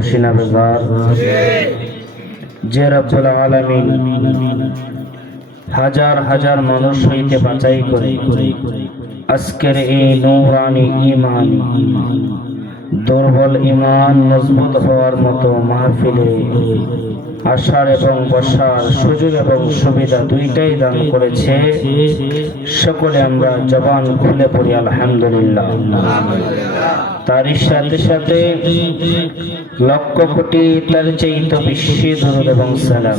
খুশিনাবেদার যে রব্বুল আলামিন হাজার হাজার মানুষ হইতে বাঁচাই করে আজকের এই নূরানি ঈমান দুর্বল ঈমান মজবুত হওয়ার মতো মাহফিলে আসার এবং বসার সুযোগ এবং সুবিধা দুইটাই দান করেছে। সকলে আমরা জবান খুলে পড়ি আলহামদুলিল্লাহ। তারই সাথে সাথে লক্ষ কোটি তার চাইতে বেশি দরুদ এবং সালাম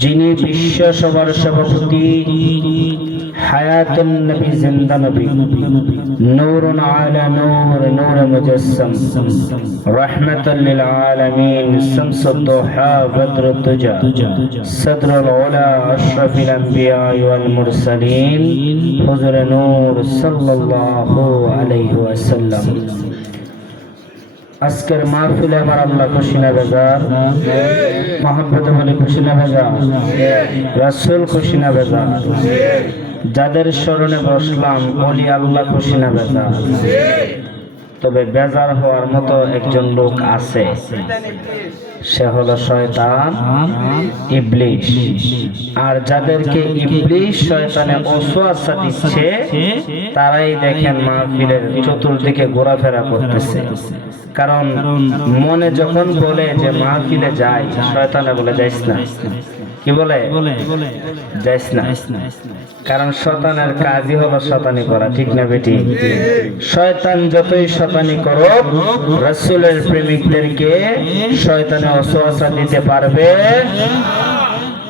যিনি বিশ্ব সবার সভাপতি, হায়াতুন নবী, জিন্দা নবী, নূরুন আলা নূর, নূর মুজাসসাম, রাহমাতাল লিল আলামিন, শামসুদ দুহা, বদরুদ দুজা, সদরুল উলা, আশরাফুল আম্বিয়া ওয়াল মুরসালিন, হুজুর নূর সাল্লাল্লাহু আলাইহি ওয়াসাল্লাম। আজকের মাহফিলে আমার আল্লাহ খুশি না বেজার, মহব্বতে বলে খুশি না বেজার, রাসূল খুশি না বেজার, যাদের স্মরণে বসলাম বলি আল্লাহ খুশি না বেজার। তবে বেজার হওয়ার মতো একজন লোক আছে, সে হলো শয়তান, ইবলিশ। আর যাদেরকে ইবলিশ শয়তানে ওয়াসওয়াসা দিচ্ছে তারাই দেখেন মাহফিলের চতুর্দিকে ঘোরাফেরা করতেছে। কারণ মনে যখন বলে যে মাহফিলে যাই, শয়তানে বলে যাইস না। কি বলে? যাইস না। কারণ শয়তানের কাজই হলো শয়তানি করা, ঠিক না বেটি? শয়তান যতই শয়তানি করো, রাসূলের প্রেমিকদেরকে শয়তানে ওয়াসওয়াসা দিতে পারবে।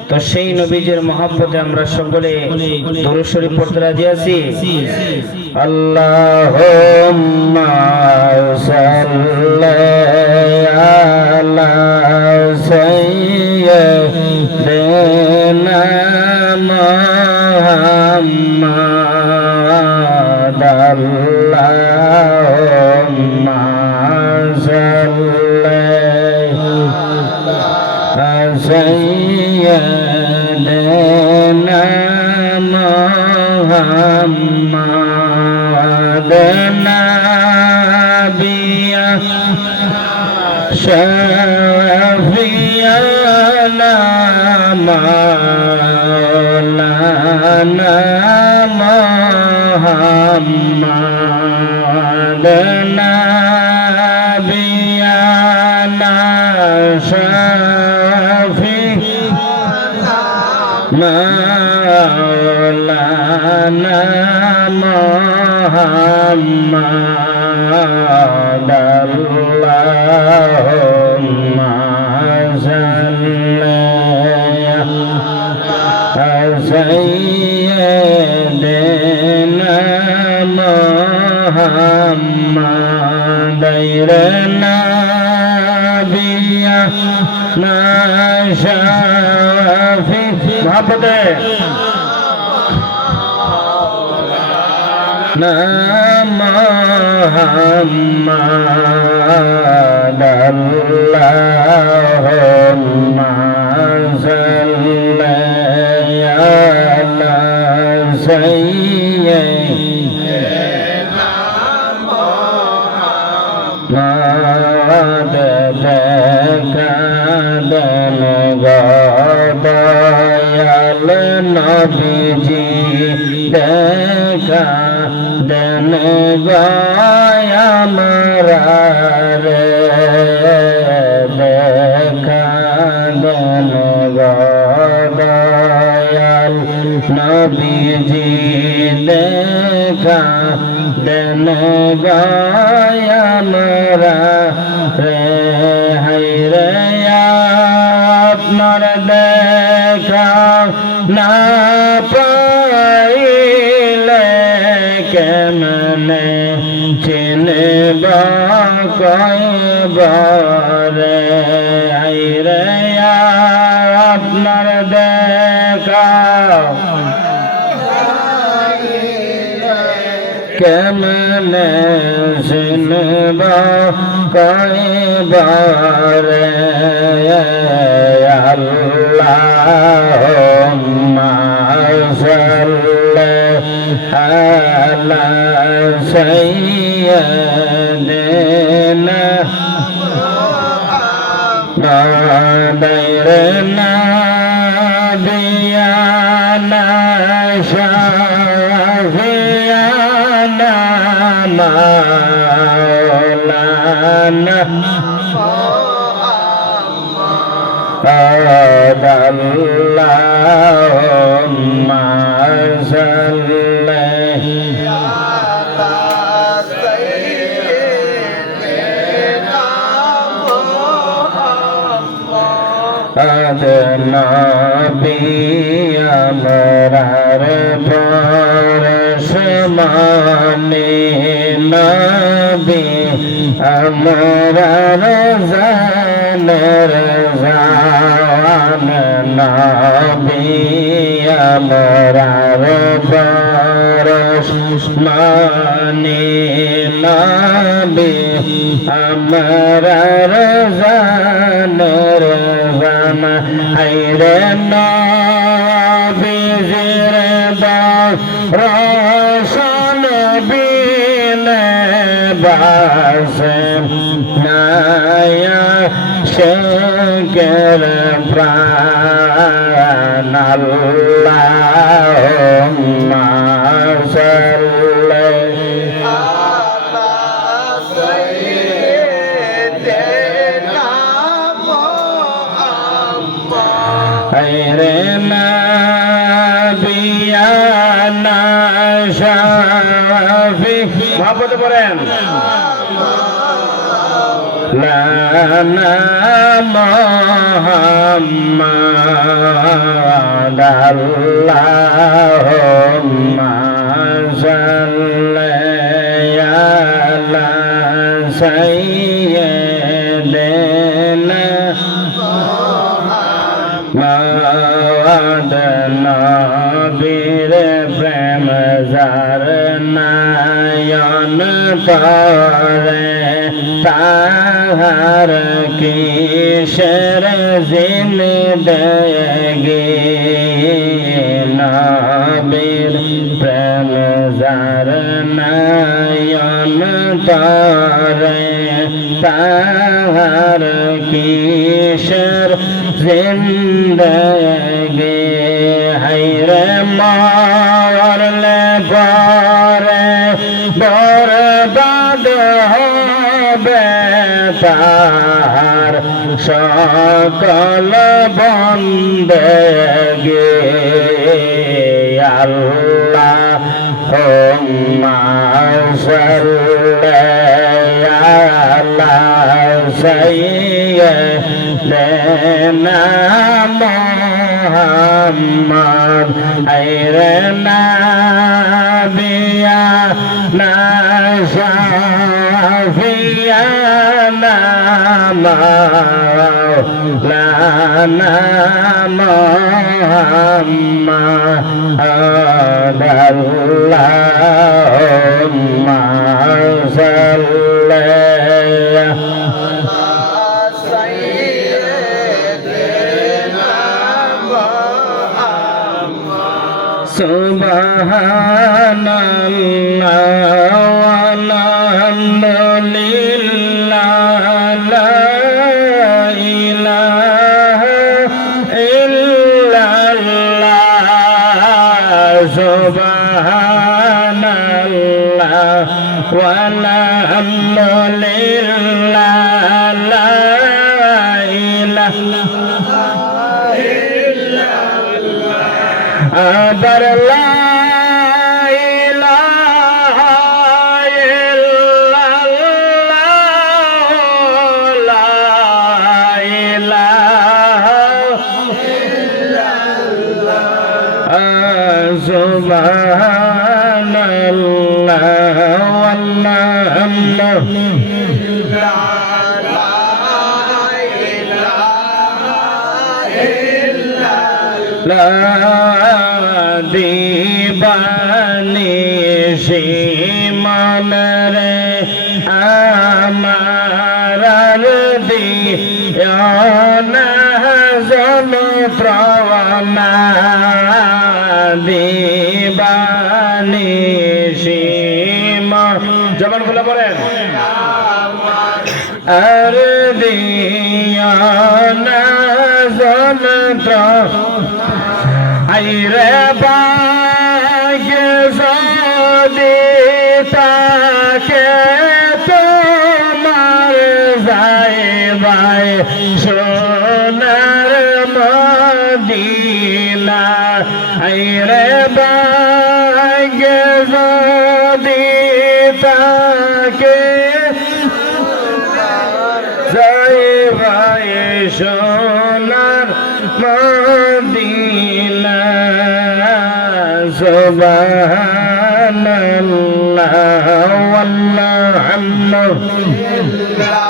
তো সেই নবীজির মহব্বতে আমরা সকলে দরুদ শরীফ পড়তে রাজি আছি। আল্লাহুম্মা সাল্লি আলা সাইয়্যিদিনা মুহাম্মাদ, আল্লাহুম্মা সাল্লি আলা সাইয়্যিদিনা মুহাম্মাদ, নাবিয়্যা শাফিয়ানা মাওলানা মুহাম্মাদ, নাবিয়ানা শাফিয়ানা মাওলানা মুহাম্মাদ, আল্লাহুম্মা সাল্লি আলা সাইয়্যিদিনা মুহাম্মাদ, নাবিয়্যিনা শাফি'না মুহাম্মাদ, আল্লাহুম্মা সাল্লি আলা সাইয়্যিদিনা মুহাম্মাদ, দেখালেন দয়াল নবীজি, দেখালেন আমরা রে, দেখালেন দয়াল নবীজি, দেখালেন আমরা রে। হায়রে আপনার দেখা না পাইলে কেমনে চিনব কয়বারে, হায়রে আপনার দেখা কেমনে চিনব কয়বারে, আল্লাহুম্মা সাল্লি আলা সাইয়্যিদিনা নাদাইরে নাবিয়ানা শাফিয়ানা মাওলানা Allahumma salli Nabi amrar parasmani Nabi amrar zanar zan Nabi amrar parasmani Nabi amrar zanar Aire Nabi zirda Roshan bile basem Naya şeker pran Allahumma salli Hayre nabiyana shafi Muhabbet পড়েন Lana Muhammad Allahumma salli ala sayyidina Mawad Nabir prem zar nayan tare tahar kishar zindagi Nabir prem zar nayan tare tahar kishar জিন্দগি হায়রে মারলে পরে বরবাদ হবে তার সকল বন্দেগি আল্লাহ হুম্মা সাল্লি আলা সাইয়্যিদিনা মুহাম্মদ আইরে নাবিয়ানা শাফিয়ানা মাওলানা Muhammad Allahumma salli Subhanallah walhamdulillah la ilaha illallah Subhanallah walhamdulillah la ilaha Abar la ilaha illallah la ilaha illallah Subhanallah walhamdulillah la dibani shimanare amarar diyana zalutravana dibani shima jaban khula পড়েন আর দিয়া না যন্ত্র আইরে বাগে যদি তাকে তোমার যাইবাই সোনার মদিনা আইরে বাগে যদি তাকে যাইবাই সোনার মদিনা সুবহানাল্লাহ ওয়ালহামদুলিল্লাহ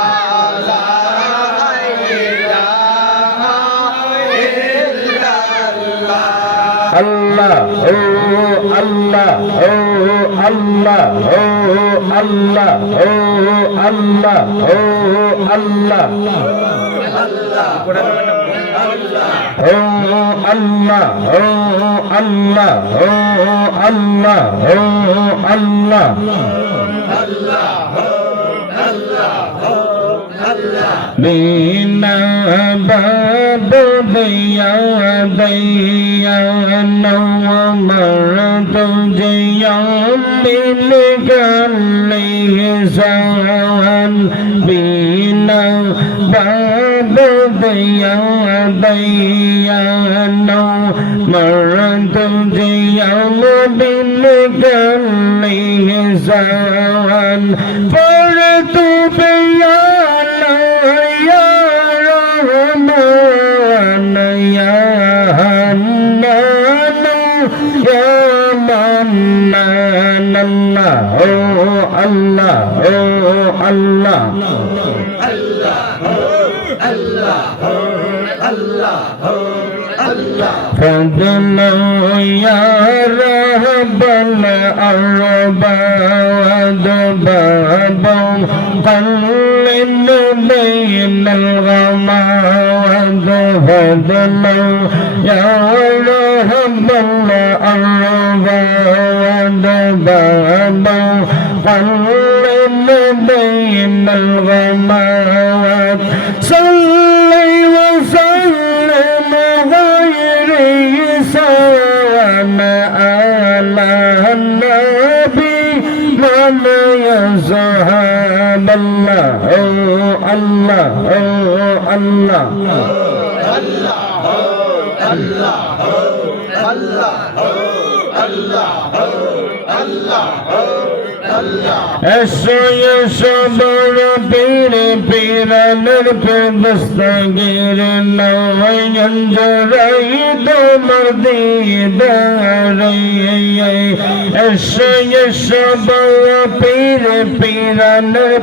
Allah, oh Allah, oh Allah, oh Allah, oh Allah, oh Allah, oh Allah, oh Allah, oh Allah, oh Allah, Bina babu diya diya nawamaratu diya bilikali zan Bina babu diya diya nawamaratu diya bilikali zan Fartu biya oh Allah, oh Allah, فضلوا يا رب الأرباب قلل بين الغمام فضلوا يا رب الأرباب قلل بين الغمام صلي وسلم غير سلام على النبي من يزهد الله الله الله এসো এসো বড় পীর পীরানের দস্তগীর নয়ন জড়াই তোমার দিদারে এসো এসো বড় পীর পীরানের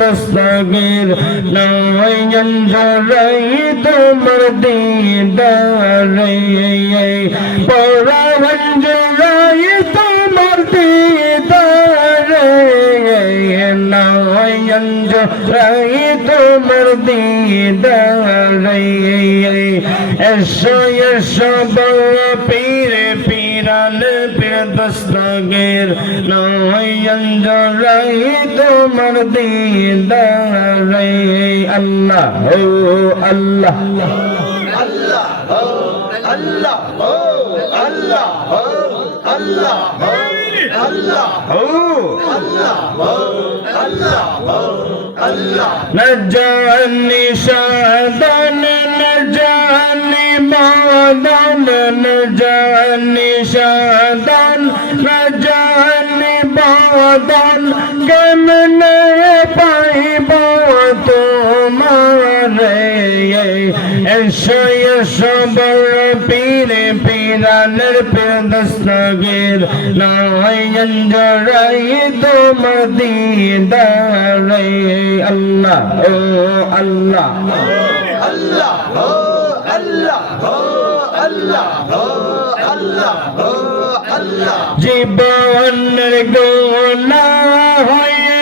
দস্তগীর নয়ন জড়াই তোমার দিদারে পরাণ জড়াই তোমার দিদারে নয়ন জড়াই তোমার দিদারে এসো এসো বড় পীর পীরানের দস্তগীর নয়ন জড়াই তোমার দিদারে আল্লাহ ও আল্লাহ আল্লাহ ও আল্লাহ ও আল্লাহ ও আল্লাহ ও আল্লাহ ও আল্লাহ ও আল্লাহ ও আল্লাহ নজানি শাদান নজানি মাদান নজানি শাদান নজানি বাদান কেমনে পাইব তোমারে এসো এসো বড় পীরে পীরানের দস্তগীর নয়ন জড়াই তোমার দিদারে আল্লাহ ও আল্লাহ আল্লাহ ও আল্লাহ ও আল্লাহ ও আল্লাহ ও আল্লাহ জীবনের গুনাহ হয়ে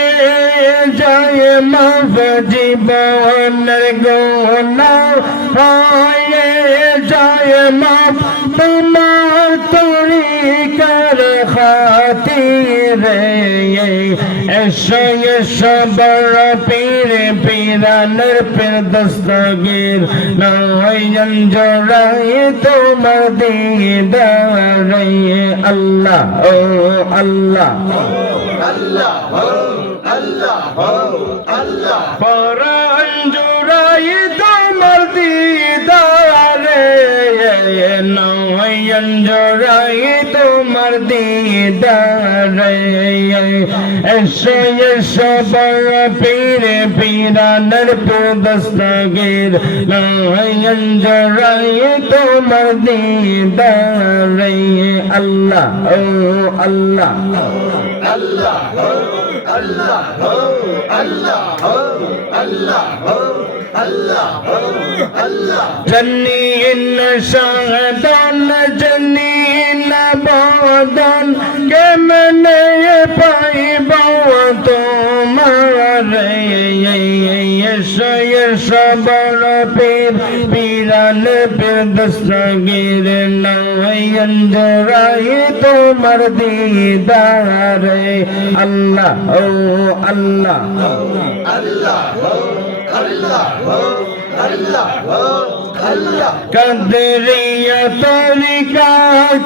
যায় মাফ জীবনের গুনাহ হয়ে যায় মাফ তোমার তরিকার খাতিরে এসো এসো বড় পীর পীরানের পীর দস্তগীর নয়ন জোড়াই তোমার দিদারে আল্লাহ ও আল্লাহ আল্লাহ আল্লাহ আল্লাহ পরাণ জোড়াই তোমার দিদারে নয়ন জোড়াই তোমার দিদারে এসো এসো বড় পীর পীরানের পীর দস্তগীর নয়ন জোড়াই তোমার দিদারে আল্লাহ ও আল্লাহ আল্লাহ আল্লাহ আল্লাহ আল্লাহ আল্লাহ আল্লাহ জন্নীন শাহদান জন্নীন বদন কেমনে পাইব তোমার এসো এসো বড় পীর পীরান পীর দস্তগীর নয়ন জোড়াই তোমার দিদারে আল্লাহ ও আল্লাহ আল্লাহ আল্লাহ আল্লাহ আল্লাহ কদরিয়া তরিকা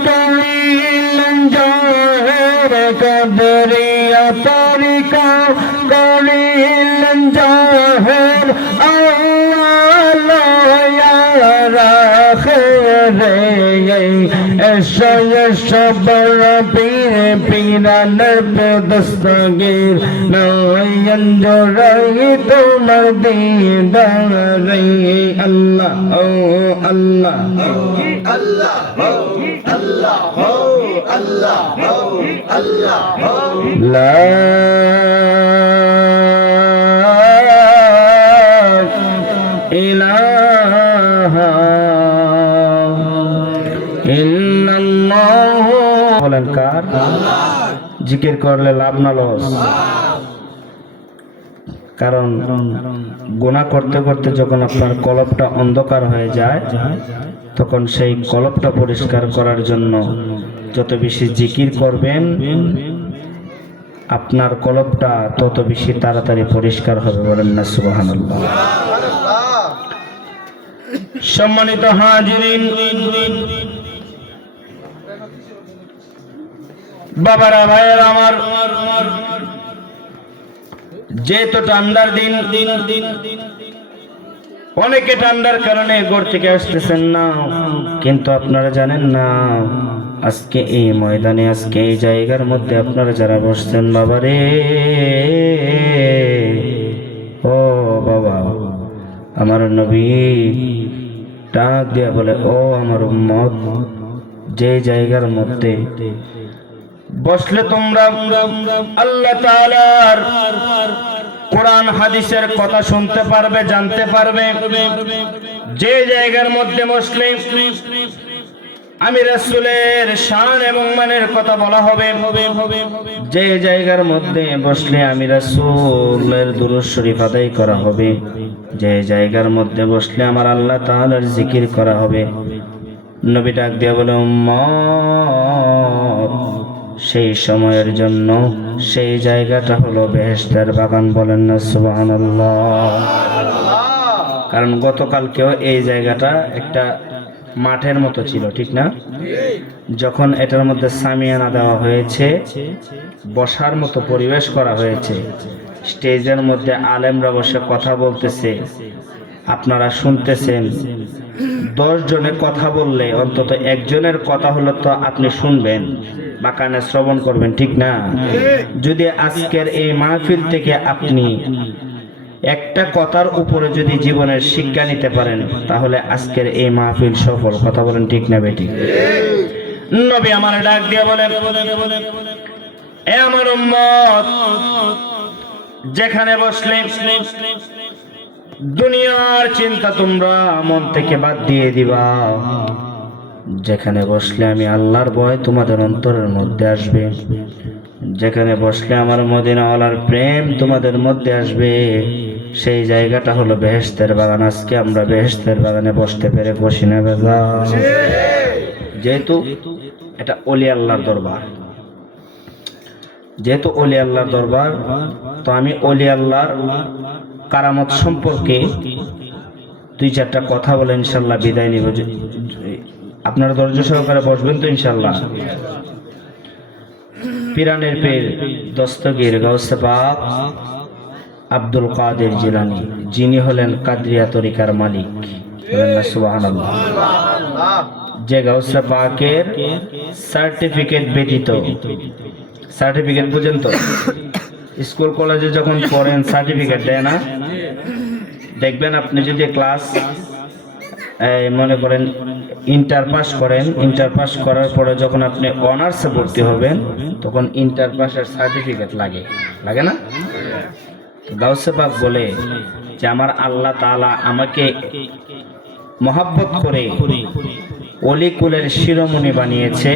করিলেন জাহের কদরিয়া তরিকা করিলেন জাহের এসো এসো বড় পীর পীরানের পীর দস্তগীর নয়ন জোড়াই তোমার দিদারে আল্লাহ ও আল্লাহ আল্লাহ আল্লাহ আল্লাহ আল্লাহ লা ইলাহা ইল্লাল্লাহ বলেন কার জিকির করলে লাভ না লস কারণ গুনাহ করতে করতে যখন আপনার কলবটা অন্ধকার হয়ে যায় তখন সেই কলবটা পরিষ্কার করার জন্য যত বেশি জিকির করবেন আপনার কলবটা তত বেশি তাড়াতাড়ি পরিষ্কার হবে বলেন না সুবহানাল্লাহ সম্মানিত হাজিরিন বাবারা ভাইয়েরা আমার যেহেতু ঠান্ডার দিন অনেকে ঠান্ডার কারণে ঘর থেকে আসতেছেন না কিন্তু আপনারা জানেন না আজকে এই ময়দানে আজকে এই জায়গার মধ্যে আপনারা যারা বসছেন বাবারে ও বাবা আমার নবী ডাক দিয়া বলে ও আমার উম্মত যে জায়গার মধ্যে বসলে তোমরা আল্লাহ তাআলার কোরআন হাদিসের কথা শুনতে পারবে জানতে পারবে যে জায়গার মধ্যে বসলে আমি রাসূলের শান এবং মানের কথা বলা হবে যে জায়গার মধ্যে বসলে আমি রাসূলের দুরূদ শরীফ আদায় করা হবে যে জায়গার মধ্যে বসলে আমার আল্লাহ তাআলার জিকির করা হবে নবী ডাক দিয়ে বলে উম্মত সেই সময়ের জন্য সেই জায়গাটা হলো বেহেশতের বাগান বলেন না সুবহানাল্লাহ কারণ গতকালকেও এই জায়গাটা একটা মাঠের মতো ছিল ঠিক না যখন এটার মধ্যে সামিয়ানা দেওয়া হয়েছে বসার মতো পরিবেশ করা হয়েছে স্টেজের মধ্যে আলেমরা বসে কথা বলতেছে আপনারা শুনতেছেন 10 জনের কথা বললে অন্তত একজনের কথা হলো তো আপনি শুনবেন বা কানে শ্রবণ করবেন ঠিক না যদি আজকের এই মাহফিল থেকে আপনি একটা কথার উপরে যদি জীবনের শিক্ষা নিতে পারেন তাহলে আজকের এই মাহফিল সফল কথা বলেন ঠিক না বেটি নবী আমার ডাক দিয়ে বলে এ আমার উম্মত যেখানে বসলে দুনিয়ার চিন্তা তোমরা মন থেকে বাদ দিয়ে দিবা যেখানে বসলে আমি আল্লাহর ভয় তোমাদের অন্তরের মধ্যে আসবে যেখানে বসলে আমার মদিনাওয়ালার প্রেম তোমাদের মধ্যে আসবে সেই জায়গাটা হলো বেহেশতের বাগান আজকে আমরা বেহেশতের বাগানে বসতে পেরে খুশি না বেজা যেহেতু এটা ওলি আল্লাহর দরবার যেহেতু অলি আল্লাহর দরবার, তো আমি অলি আল্লাহর কারামত সম্পর্কে 2-4টা কথা বলে ইনশাল্লাহ বিদায় নিব। আপনারা ধৈর্য সহকারে বসবেন তো ইনশাল্লাহ। পিরানের পীর দস্তগীর গাউসে পাক আব্দুল কাদের জিলানী, যিনি হলেন কাদরিয়া তরিকার মালিক, সুবহানাল্লাহ। যে গাউসে পাকের সার্টিফিকেট ব্যতীত, সার্টিফিকেট বুঝেন তো, স্কুল কলেজে যখন পড়েন সার্টিফিকেট দেয় না, দেখবেন আপনি যদি ক্লাস মনে করেন ইন্টার পাস করেন, ইন্টার পাস করার পরে যখন আপনি অনার্সে ভর্তি হবেন তখন ইন্টার পাসের সার্টিফিকেট লাগে, লাগে না? গাউসে পাক বলে যে আমার আল্লাহ তাআলা আমাকে মহব্বত করে অলি কুলের শিরোমণি বানিয়েছে,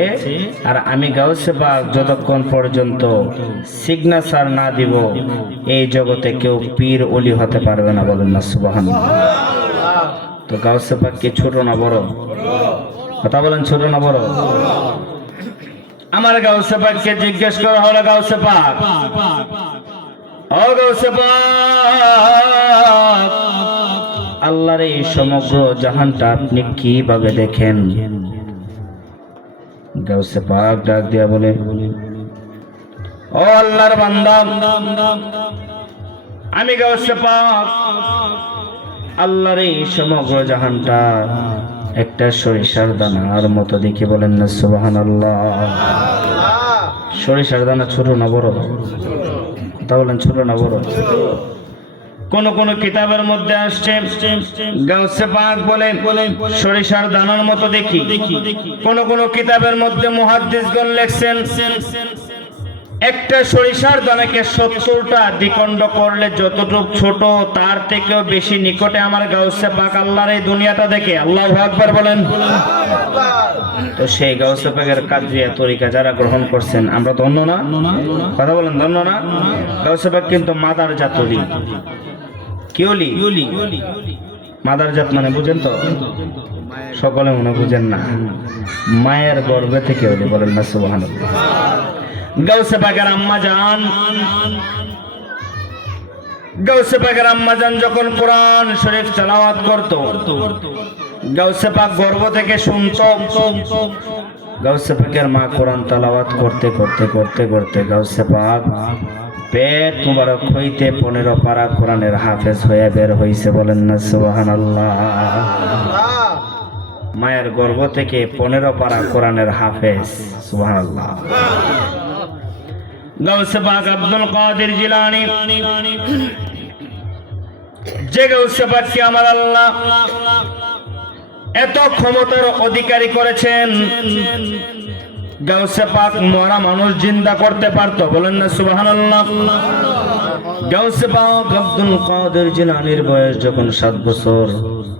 আর আমি গাউসে পাক যতক্ষণ পর্যন্ত সিগনেচার না দিব এই জগতে কেউ পীর অলি হতে পারবে না। বলেন না সুবহানাল্লাহ। তো গাউসে পাক কি ছোট না বড়? কথা বলেন, ছোট না বড়? আমার গাউসে পাককে জিজ্ঞেস করা হলো, গাউসে পাক, ও গাউসে পাক, আল্লাহর এই সমগ্র জাহানটা আপনি কিভাবে দেখেন? গাউসে পাক ডাক দিয়া বলে, ও আল্লাহর বান্দা, আমি গাউসে পাক আল্লাহর এই সমগ্র জাহানটা একটা সরিষার দানার মতো দেখি। বলেন না সুবহানাল্লাহ। সরিষার দানা ছোট না বড়? কথা বলেন, ছোট না বড়? কোন কোন কিতাবের মধ্যে আসছে গাউসে পাক বলেন সরিষার দানার মতো দেখি। কোন কোন কিতাবের মধ্যে মুহাদ্দিসগণ লেখছেন একটা সরিষার দানাকে 70টা দ্বিখণ্ড করলে যতটুকু ছোট তার থেকেও বেশি নিকটে আমার গাউসে পাক আল্লাহর এই দুনিয়াটা দেখে। আল্লাহু আকবার বলেন। তো সেই গাউসে পাকের কাদরিয়া তরিকা যারা গ্রহণ করছেন আমরা ধন্য না? কথা বলেন, ধন্য না? গাউসে পাক কিন্তু মাদার জাত অলি। কি অলি? মাদার জাত মানে বুঝেন তো? সকলে মনে বুঝেন না। মায়ের গর্ভে থেকে অলি। বলেন না সুবহানাল্লাহ। গাউসে পাকের আম্মা জান, গাউসে পাকের আম্মা জান যখন কোরআন শরীফ তেলাওয়াত করত, গাউসে পাক গর্ভ থেকে শুনতো। গাউসে পাকের মা কোরআন তেলাওয়াত করতে করতে করতে করতে গাউসে পাক পেট মুবারক হইতে 15 পারা কোরআনের হাফেজ হয়ে বের হইছে। বলেন না সুবহানাল্লাহ। মায়ের গর্ভ থেকে 15 পারা কোরআনের হাফেজ। সুবহানাল্লাহ। গাউসে পাক আব্দুল কাদের জিলানী, যে গাউসে পাককে আমার আল্লাহ এত ক্ষমতার অধিকারী করেছেন, গাউসে পাক মরা মানুষ জিন্দা করতে পারতো। বলেন না সুবহানাল্লাহ। গাউসে পাক আব্দুল কাদের জিলানীর বয়স যখন 7 বছর,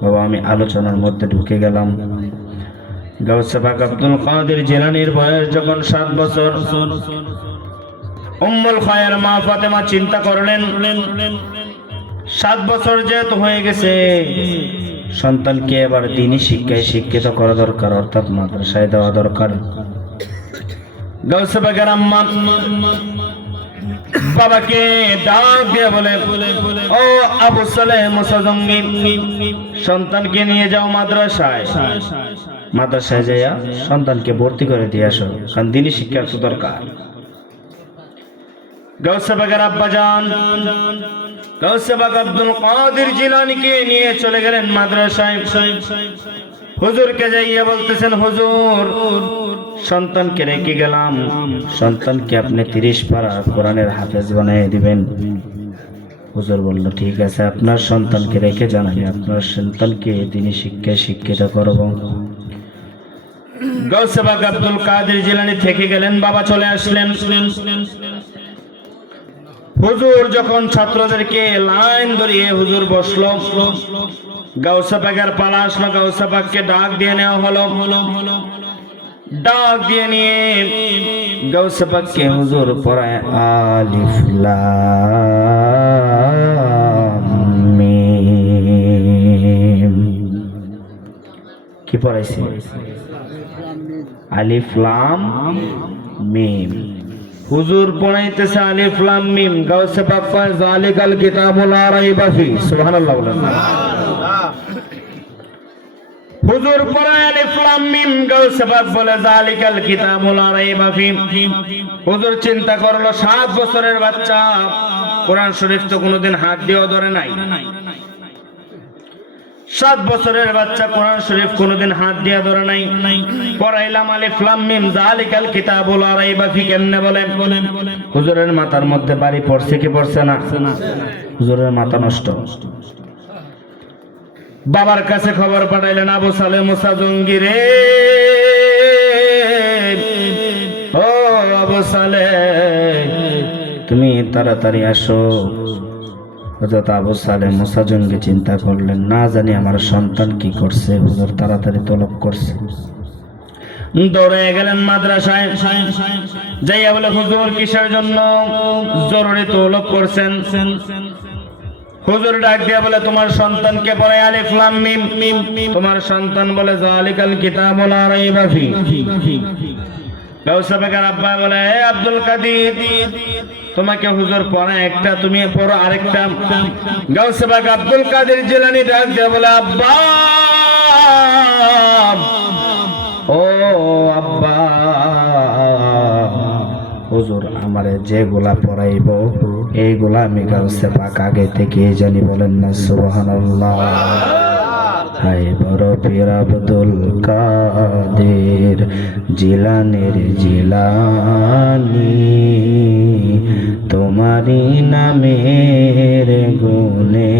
বাবা আমি আলোচনার মধ্যে ঢুকে গেলাম। গাউসে পাক আব্দুল কাদের জিলানীর বয়স যখন 7 বছর, উম্মুল খায়ের মা ফাতেমা চিন্তা করলেন 7 বছর যেহেতু হয়ে গেছে, সন্তানকে এবার দ্বীনি শিক্ষায় শিক্ষিত করা দরকার, অর্থাৎ মাদ্রাসায় দেওয়া দরকার। গাউসে পাকের আম্মা বাবাকে ডাক দিয়ে বলে, ও আবু সালেহ মুসাজঙ্গি, সন্তানকে নিয়ে যাও মাদ্রাসায়, মাদ্রাসায় যাইয়া সন্তানকে ভর্তি করে দিয়ে আসো, কারণ দ্বীনি শিক্ষা তো দরকার। গাউসে পাকের আব্বা জান গাউসে পাক আব্দুল কাদের জিলানীকে নিয়ে চলে গেলেন মাদ্রাসায়। হুজুরকে যাইয়া বলতেছেন, হুজুর সন্তানকে রেখে গেলাম, সন্তানকে আপনি 30 পারা কোরআনের হাফেজ বানিয়ে দিবেন। হুজুর বলল, ঠিক আছে, আপনার সন্তানকে রেখে যান, আমি আপনার সন্তানকে দ্বীনি শিক্ষায় শিক্ষিত করব। গাউসে পাক আব্দুল কাদের জিলানী থেকে গেলেন, বাবা চলে আসলেন। হুজুর যখন ছাত্রদেরকে লাইন ধরিয়ে হুজুর বসলো, গাউসে পাকের পালা আসলো, গাউসে পাককে ডাক দিয়ে নেওয়া হলো। ডাক দিয়ে নিয়ে গাউসে পাককে হুজুর পড়ায় আলিফ লাম মিম। কি পড়াইছে? আলিফ লাম মিম। হুজুর পড়াইতেছে আলিফ লাম মিম, গাউসে পাক কয় যালিকাল কিতাবুল লা রাইবা ফি। সুবহানাল্লাহ বলেন না। হুজুর পড়ায় আলিফ লাম মিম, গাউসে পাক বলে যালিকাল কিতাবুল লা রাইবা ফি। হুজুর চিন্তা করলো 7 বছরের বাচ্চা, কোরআন শরীফ তো কোনোদিন হাত দিয়েও ধরে নাই। 7 বছরের বাচ্চা কোরআন শরীফ কোনোদিন হাত দিয়ে ধরে নাই। পড়াইলাম আলিফ লাম মিম যালিকাল কিতাবুল লা রাইবা ফি, কেমনে বলেন? হুজুরের মাথার মধ্যে বাড়ি পড়ছে কি পড়ছে না? হুজুরের মাথা নষ্ট। বাবার কাছে খবর পাঠাইলেন, আবু সালে মুসা জঙ্গি রে, ও আবু সালে তুমি তাড়াতাড়ি আসো। হযরত আবু সালে মুসা জঙ্গি চিন্তা করলেন, না জানি আমার সন্তান কি করছে, হুজুর তাড়াতাড়ি তলব করছে। দৌড়ে গেলেন মাদ্রাসায়, যাইয়া বলে হুজুর কিসের জন্য জরুরি তলব করছেন? হুজুর ডাক দিয়া বলে তোমার সন্তানকে পড়ায় আলিফ লাম মিম। তোমার সন্তান বলে যালিকাল কিতাবুল লা রাইবা ফি। গাউসে পাকের আব্বা বলে, হে আব্দুল কাদির, তোমাকে হুজুর পড়ায় একটা, তুমি পড়ো আরেকটা। গাউসে পাক আব্দুল কাদের জিলানী ডাক দিয়া বলে, আব্বা, ও আব্বা, হুজুর আমারে যেগুলা পড়াইব এইগুলা আমি গাউসে পাক আগে থেকে জানি। বলেন না সুবহানাল্লাহ। হাই বড় পীর আব্দুল কাদের জিলানীর জিলানী, তোমারি নামের গুণে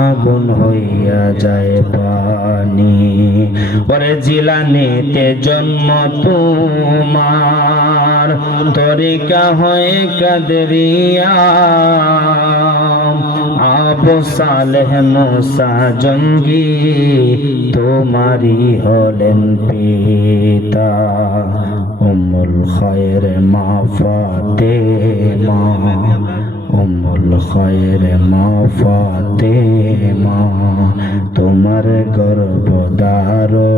আগুন হইয়া যায় পানি। ওরে জিলানীতে জন্ম তোমার, তরিকা হয় কাদরিয়া। আবু সালেহ মুসা জঙ্গি তোমারি হলেন পিতা। উম্মুল খায়ের মা ফাতেমা, উম্মুল খায়ের মা ফাতেমা তোমার গর্ভধারণী,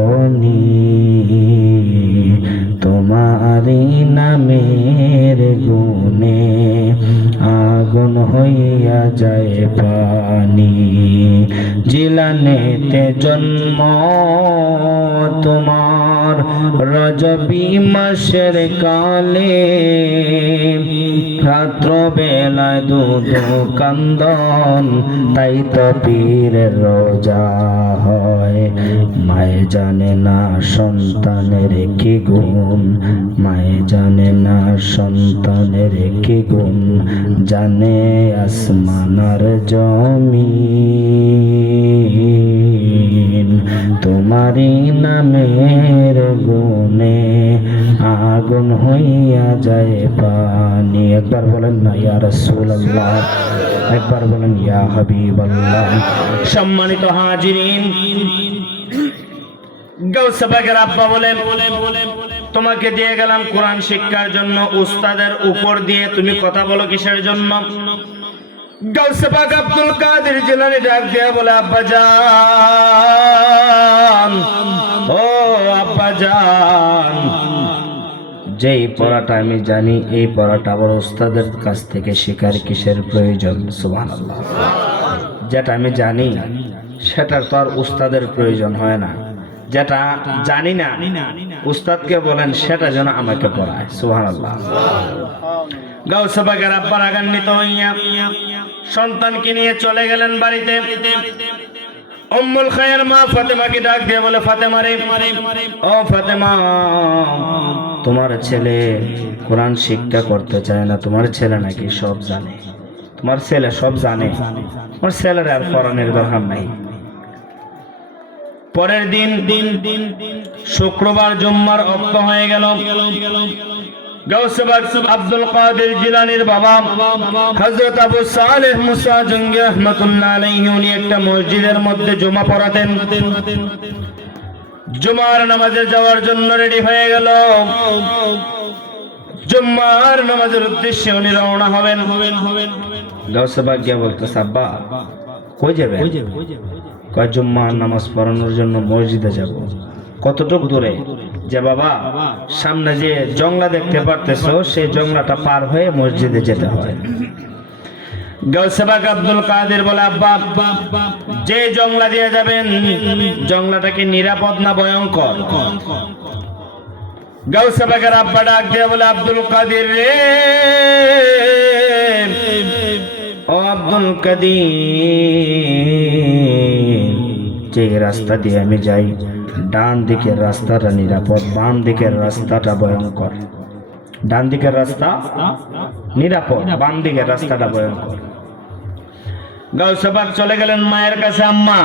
তোমারি নামের গুণে আগুন হইয়া যায় পানি। জিলানেতে জন্ম তোমার রজবী মাসের কালে, রাত্র বেলায় দুধ কান্দন, তাই তো পীরের রোজা হয়। মায়ে জানে না সন্তানের কি গুণ, মায়ে জানে না সন্তানের কি গুণ, জানে আসমান আর জমিন। তোমারি নামের গুণে আগুন হইয়া যায় পানি। একবার বলেন না ইয়া রাসূলুল্লাহ, একবার বলেন ইয়া হাবিবাল্লাহ। সম্মানিত হাজিরিন, গাউসে পাকের আব্বা বলেন, তোমাকে দিয়ে গেলাম কোরআন শিক্ষার জন্য, উস্তাদের উপর দিয়ে তুমি কথা বলো কিসের জন্য? গাউসে পাক আব্দুল কাদের জিলানী ডাক দিয়া বলে, আব্বা জান, ও আব্বা জান, যেই পড়াটা আমি জানি এই পড়াটা আবার উস্তাদের কাছ থেকে শেখার কিসের প্রয়োজন? সুবহানাল্লাহ। যেটা আমি জানি সেটার তো আর উস্তাদের প্রয়োজন হয় না, যেটা জানি না উস্তাদকে বলেন সেটা যেন আমাকে পড়ায়। সুবহানাল্লাহ। গাউসে পাকের আব্বা রাগান্বিত হইয়া সন্তানকে নিয়ে চলে গেলেন বাড়িতে। উম্মুল খায়ের মা ফাতেমাকে ডাক দিয়ে বলে, ফাতেমা রে, ও ফাতেমা, তোমার ছেলে কোরআন শিক্ষা করতে চায় না। তোমার ছেলে নাকি সব জানে, তোমার ছেলে সব জানে, তোমার ছেলের আর কোরআনের দরকার নাই। পরের দিন শুক্রবার জুম্মার অক্ত হয়ে গেল। গাউসে পাক আব্দুল কাদের জিলানীর বাবা হযরত আবু সালেহ মুসা জঙ্গি রাহমাতুল্লাহ আলাইহি উনি একটা মসজিদের মধ্যে জুমা পড়াতেন। জুমার নামাজে যাওয়ার জন্য রেডি হয়ে গেল। জুমার নামাজের উদ্দেশ্যে উনি রওনা হবেন। গাউসে পাক গিয়ে বলতো, আব্বা কই যাবে? কয় জুম্মার নামাজ পড়ানোর জন্য মসজিদে যাব। কতটুক দূরে? যে বাবা সামনে যে জংলা দেখতে পারতেছো সেই জংলাটা পার হয়ে মসজিদে যেতে হয়। গাউসে পাক আব্দুল কাদের বলে, আব্বা যে জংলা দিয়ে যাবেন জংলাটা কি নিরাপদ না ভয়ঙ্কর? গাউসে পাকের আব্বা ডাক দিয়ে বলে, আব্দুল কাদের রে, ও আব্দুল কাদের, যে রাস্তা দিয়ে আমি যাই ডান দিকের রাস্তাটা নিরাপদ, বাম দিকের রাস্তাটা ভয়ঙ্কর। ডান দিকের রাস্তা নিরাপদ, বাম দিকের রাস্তাটা ভয়ঙ্কর। গাউসে পাক চলে গেলেন মায়ের কাছে, আম্মা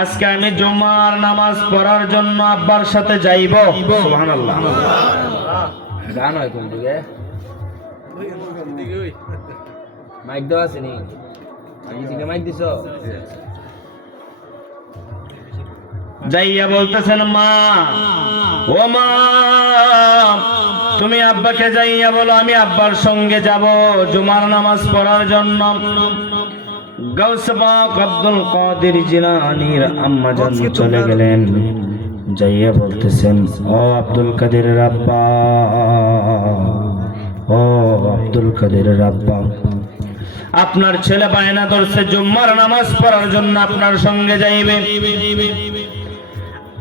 আজকে আমি জুমার নামাজ পড়ার জন্য আব্বার সাথে যাইব। সুবহানাল্লাহ। গান হয় কোন দিকে? মাইক দেওয়া আছে নি? আমি থেকে মাইক দিছো? যাইয়া বলতেছেন, মা ও মা, তুমি আব্বাকে যাইয়া বলো আমি আব্বার সঙ্গে যাব জুমার নামাজ পড়ার জন্য। গাউসে পাক আব্দুল কাদের জিলানীর আম্মা জান চলে গেলেন, যাইয়া বলতেছেন, ও আব্দুল কাদেরের আব্বা, ও আব্দুল কাদেরের আব্বা, আপনার ছেলে বায়না ধরছে জুম্মার নামাজ পড়ার জন্য আপনার সঙ্গে যাইবে,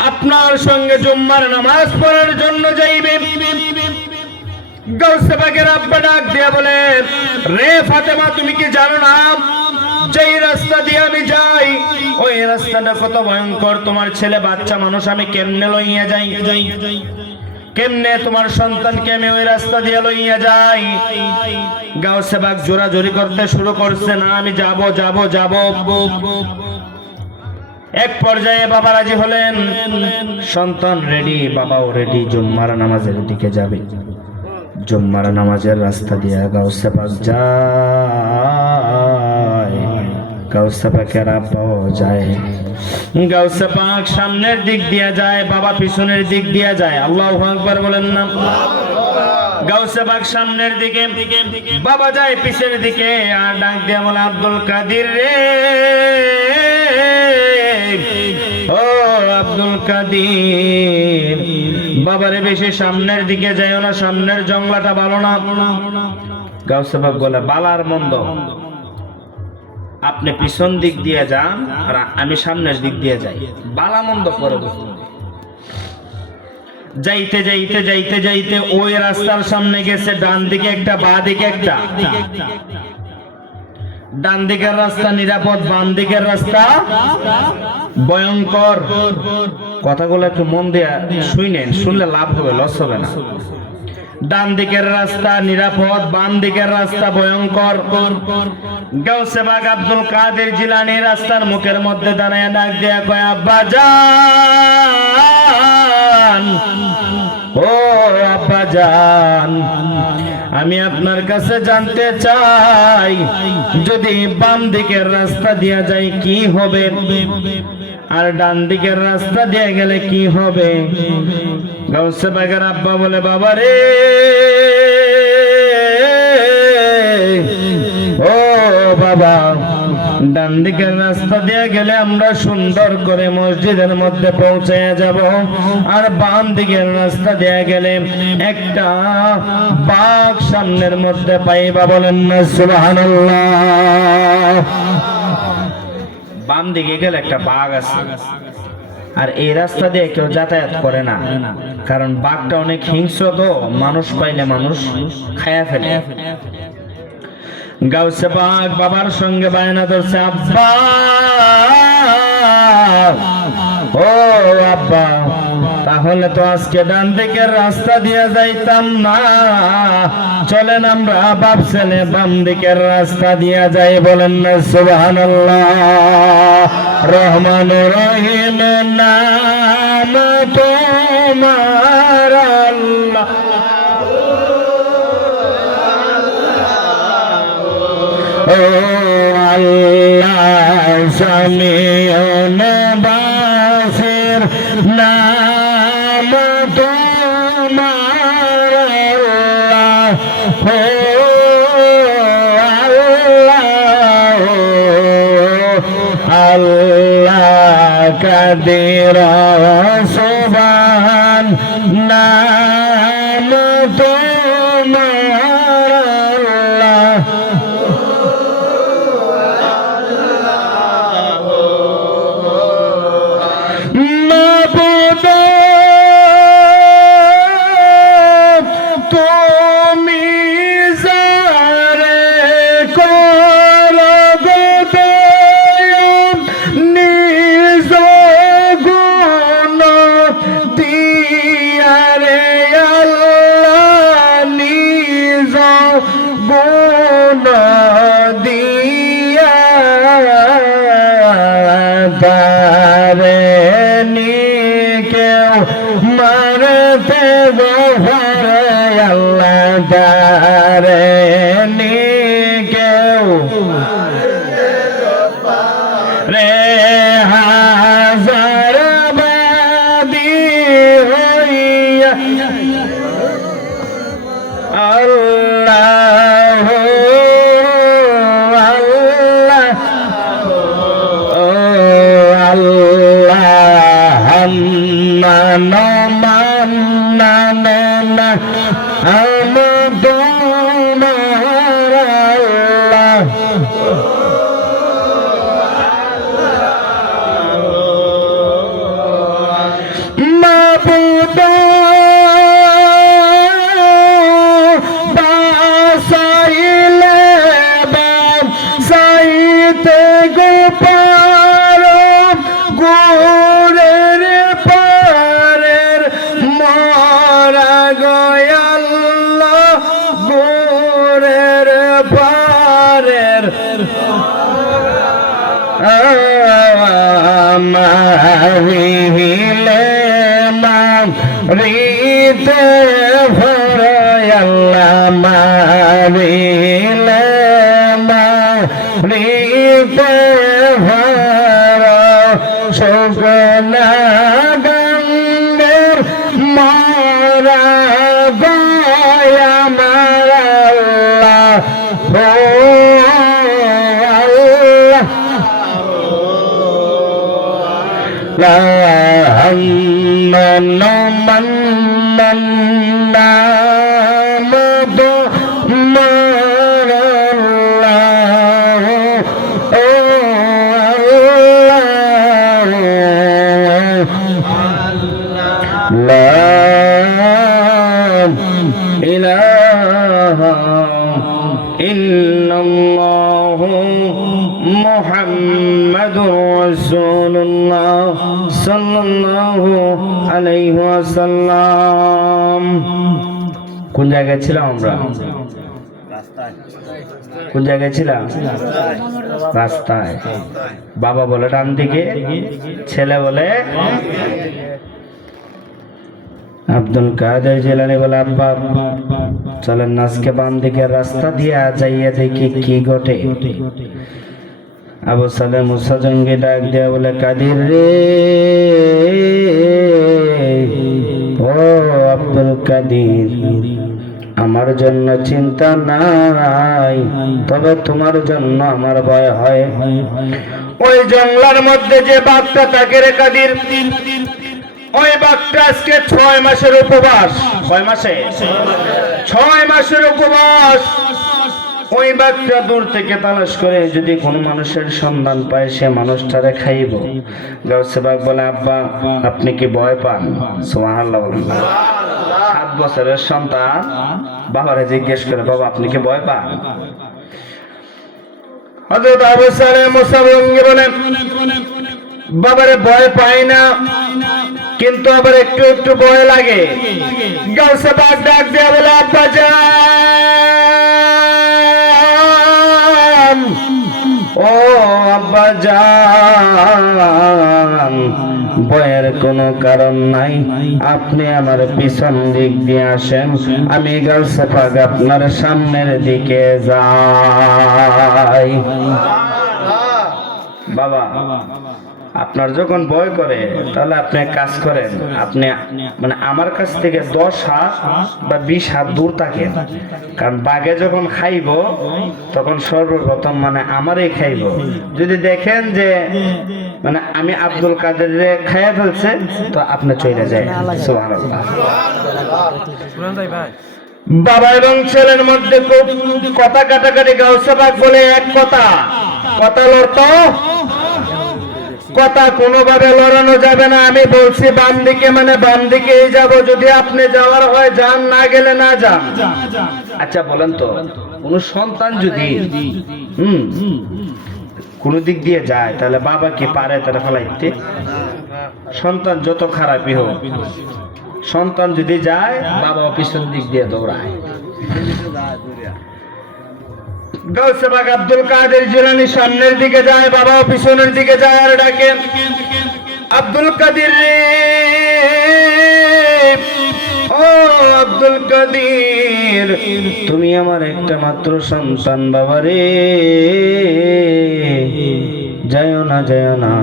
আপনার সঙ্গে জুম্মার নামাজ পড়ার জন্য যাইবে। গাউসে পাকের আব্বা ডাক দিয়া বলে, রে ফাতেমা, তুমি কি জানো না যেই রাস্তা দিয়ে আমি যাই ওই রাস্তাটা কত ভয়ঙ্কর? তোমার ছেলে বাচ্চা মানুষ আমি কেমনে লইয়া যাই, কেমনে তোমার সন্তানকে আমি ওই রাস্তা দিয়ে লইয়া যাই? গাউসে পাক জোরাজোরি করতে শুরু করছে, না আমি যাব যাব যাব। এক পর্যায়ে বাবা রাজি হলেন, সন্তান রেডি, বাবাও রেডি, জুম্মার নামাজের দিকে যাবে। জুম্মার নামাজের রাস্তা দিয়ে গাউসে পাক যায়, গাউসে পাকের আব্বাও যায়। গাউসে পাক সামনের দিক দিয়ে যায়, বাবা পিছনের দিক দিয়ে যায়। আল্লাহু আকবার বলেন না? গাউসে পাক সামনের দিকে, বাবা যায় পিছের দিকে। আর ডাক দিয়ে বলে, আব্দুল কাদের রে, ও আব্দুল কাদের, বাবারে বেশি সামনের দিকে যাইও না, সামনের জংলাটা ভালো না। গাউসে পাক বলে, বালার মন্দ আপনি পিছন দিক দিয়ে যান আর আমি সামনের দিক দিয়ে যাই, বালা মন্দ পরে যাইতে যাইতে যাইতে যাইতে ওই রাস্তার সামনে গেছে, ডান দিকে একটা বাঁ দিকে একটা। ডান দিকের রাস্তা নিরাপদ, বাম দিকের রাস্তা ভয়ঙ্কর। কথাগুলো একটু মন দিয়ে শুনেন, শুনলে লাভ হবে, লস হবে না। ডান দিকের রাস্তা নিরাপদ, বাম দিকের রাস্তা ভয়ঙ্কর। গাউসে পাক আব্দুল কাদের জিলানী রাস্তার মুখের মধ্যে দাঁড়ায় ডাক দেয়া কয়, আব্বা জান, ও আব্বা জান, আমি আপনার কাছে জানতে চাই যদি বাম দিকের রাস্তা দিয়ে যাই কি হবে, আর ডান দিকের রাস্তা দিয়ে গেলে কি হবে? গাউসে পাকের আব্বা বলে, বাবা রে, ও বাবা, ডান দিকের রাস্তা দিয়ে গেলে আমরা সুন্দর করে মসজিদের মধ্যে পৌঁছে যাব, আর বাম দিকের রাস্তা দিয়ে গেলে একটা বাঘ সামনের মধ্যে পাইবা। বলেন না সুবহানাল্লাহ? বাম দিকে গেলে একটা বাঘ আছে, আর এই রাস্তা দিয়ে কেউ যাতায়াত করে না, কারণ বাঘটা অনেক হিংস্র, তো মানুষ পাইলে মানুষ খায়া ফেলে। গাউসে পাক বাবার সঙ্গে বায়না ধরছে, আব্বা, ও আব্বা, তাহলে তো আজকে ডান দিকের রাস্তা দিয়ে যাইতাম না, চলেন আমরা বাপ ছেলে বাম দিকের রাস্তা দিয়ে যাই। বলেন না সুবহানাল্লাহ? রহমানুর রহিম নাম তোমার আল্লাহ, ও আল্লাহ সামিউন বাসির নাম তোমার আল্লাহ, ও আল্লাহ, আল্লাহ কাদির সুবহান নাম তোমার আল্লাহ মাবুদ তুমি যারে করো গো দয়া নিজ গুণ দিয়ারে আল্লাহ নিজ গুণ দিয়া তারে নি কেউ মারতে গোফরে আল্লাহ তারে নি কেউ রে হাজার বাদী হইয়া আল্লাহ আল্লাহ ও আল্লাহ মান মান্না আম তোমার আল্লাহ মাবুদ বাসাইলে বাসাইতে গোপার গোরের পারের মরা গয়াল্লাহ গোরের পারের মাহিলে নাম রীতে ভরে আল্লাহ মারিলে রীতে ভর শুকনা গঙ্গের মারা গয়া মারা আল্লাহ মুহাম্মাদুর রাসূলুল্লাহ সাল্লাল্লাহু আলাইহি ওয়াসাল্লাম। কোন জায়গায় ছিলাম আমরা? কোন জায়গায় ছিলাম? রাস্তায়। বাবা বলে ডান দিকে, ছেলে বলে আব্দুল কাদের জিলানী বলে আব্বা চলেন আজকে বাম দিকে রাস্তা দিয়ে যাইয়া দেখি কি ঘটে। আবু সালেহ মুসা জঙ্গি ডাক দেয়া বলে কাদির রে, ও আব্দুল কাদির, আমার জন্য চিন্তা নাই, তবে তোমার জন্য আমার ভয় হয়। ওই জঙ্গলার মধ্যে যে বাঘটা থাকে রে কাদির, ওই বাঘটা আজকে 6 মাসের উপবাস। 6 মাসে 6 মাসের উপবাস। ওই বাঘটা দূর থেকে তালাশ করে যদি কোনো মানুষের সন্ধান পায় সে মানুষটারে খাইব। গাউসে বাঘ বলে আব্বা আপনি কি ভয় পান? সুবহানাল্লাহ বলেন। 7 বছরের সন্তান বাবারে জিজ্ঞেস করে বাবা আপনি কি ভয় পান? হযরত আবু সালেহ মুসা জঙ্গি বলেন বাবারে ভয় পাই না, কিন্তু আবার একটু একটু ভয় লাগে। গাউসে বাঘ ডাক দেয়া বলে আব্বা জান, ও আব্বা জান, ভয়ের কোনো কারণ নাই, আপনি আমার পিছন দিক দিয়ে আসেন, আমি গাউসে বাঘ আপনার সামনের দিকে যাই। বাবা আপনার যখন ভয় করে তাহলে আপনি এক কাজ করেন, আপনি মানে আমার কাছ থেকে 10 হাত বা 20 হাত দূর থাকেন, কারণ বাঘে যখন খাইব তখন সর্বপ্রথম মানে আমারই খাইব। যদি দেখেন যে মানে আমি আব্দুল কাদের খাইয়া ফেলছে তো আপনি চলে যায়। সুবহানাল্লাহ। বাবা এবং ছেলের মধ্যে খুব কথা কাটাকাটি, গাউসে পাক বলে এক কথা লড়তো, কথা কোনোভাবে লড়ানো যাবে না। আমি বলছি বাম দিকে মানে বাম দিকেই যাব, যদি আপনি যাওয়ার হয় যান, না গেলে না যান। আচ্ছা বলেন তো, কোন সন্তান যদি কোন দিক দিয়ে যায় তাহলে বাবা কি পারে তারা ফেলাইতে? সন্তান যত খারাপই হোক, সন্তান যদি যায় বাবা পিছন দিক দিয়ে দৌড়ায়। গাউসে পাক আব্দুল কাদের জিলানী সামনের দিকে যায়, বাবা পিছনের দিকে যায় আর ডাকে, আব্দুল কাদের রে, ও আব্দুল কাদের, তুমি আমার একটা মাত্র সন্তান বাবা রে, যাইও না যাইও না,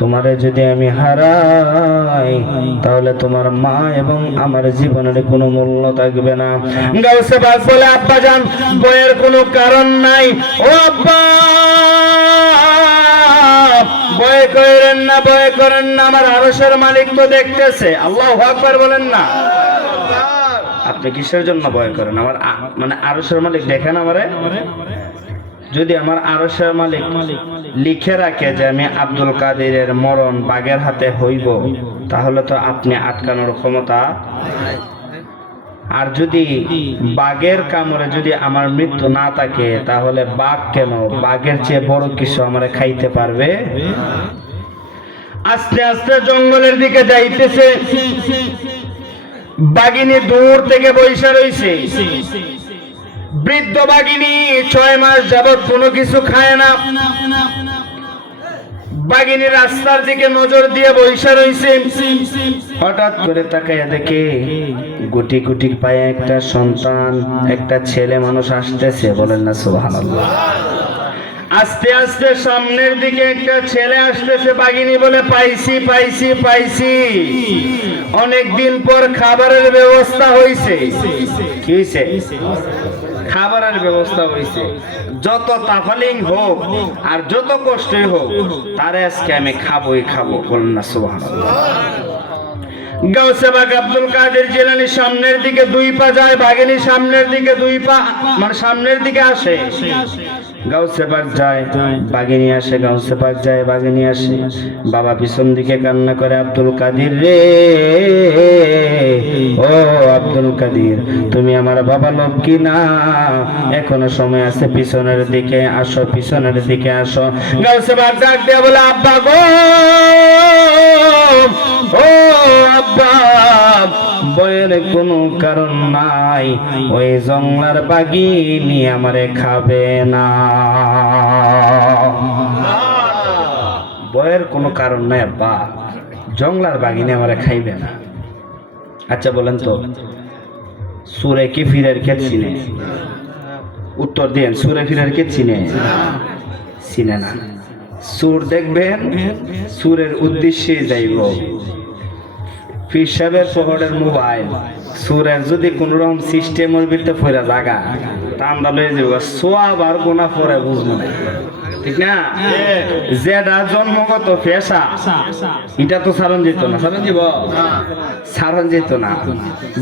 তোমারে যদি আমি হারাই তাহলে তোমার মা এবং আমার জীবনের কোনো মূল্য থাকবে না। গাউসে পাক বলে আব্বা জান ভয়ের কোনো কারণ নাই, ও আব্বা ভয় করেন না, ভয় করেন না, আমার আরশের মালিক তো দেখতেছে। আল্লাহু আকবার বলেন না। আপনি কিসের জন্য ভয় করেন? আমার মানে আরশের মালিক দেখেন আমারে। যদি আমার আরশের মালিক লিখে রাখে যে আমি আব্দুল কাদেরের মরণ বাঘের হাতে হইব, তাহলে তো আপনি আটকানোর ক্ষমতা। আর যদি বাঘের কামড়ে যদি আমার মৃত্যু না থাকে, তাহলে বাঘ কেন, বাঘের চেয়ে বড় কিছু আমারে খাইতে পারবে? আস্তে আস্তে জঙ্গলের দিকে যাইতেছে, বাঘিনী দূর থেকে বইসা রইছে। বৃদ্ধ বাঘিনী 6 মাস যাবৎ কোনো কিছু খায় না। বাঘিনী রাস্তার দিকে নজর দিয়ে বইসা রইছে। হঠাৎ করে তাকাইয়া দেখে গুটি গুটি পায়ে একটা সন্তান, একটা ছেলে মানুষ আসতেছে। বলেন না সুবহানাল্লাহ। আস্তে আস্তে সামনের দিকে একটা ছেলে আসতেছে। বাঘিনী বলে পাইছি পাইছি পাইছি, অনেকদিন পর খাবারের ব্যবস্থা হইছে। কি হইছে? খাবারের ব্যবস্থা হইছে। যত তাফালিং হোক আর যত কষ্টই হোক, তারে আজকে আমি খাবোই খাবো। বলেন না সুবহানাল্লাহ। গাউসে পাক আব্দুল কাদের জিলানী সামনের দিকে 2 পা যায়, বাঘিনী সামনের দিকে 2 পা মানে সামনের দিকে আসে। গাউসে পাক যায়, বাঘিনী আসে, গাউসে পাক যায়, বাঘিনী আসে। বাবা পিছন দিকে কান্না করে, আব্দুল কাদের রে, ও আব্দুল কাদের, তুমি আমার বাবা লক্ষ্মী না, এখনো সময় আছে, পিছনের দিকে আসো, পিছনের দিকে আসো। গাউসে পাক ডাক দিয়ে বলে, আব্বা গো, ও আব্বা, ভয়ের কোনো কারণ নাই, ওই জঙ্গলার বাঘিনী আমারে খাবে না। ভয়ের কোনো কারণ নাই আব্বা, জঙ্গলার বাঘিনী আমারে খাইবে না। আচ্ছা বলেন তো, সূরা কাফিরের কে চিনে? উত্তর দেন। সূরা কাফিরের কে চিনে? চিনে না। সূর দেখবেন, সূরের উদ্দেশ্যে যাইব। পীর সাহেবের শহরের মোবাইল সূরের যদি কোন রকম সিস্টেমের ভিতরে ফেরা জায়গা, তা আমরা লয়ে যাব সোয়াব আর গুনাহ পরে বুঝবো না, ঠিক না? যেটা জন্মগত পেশা, এটা তো সারণ যেত না। সারণ যাব? সারণ যেত না।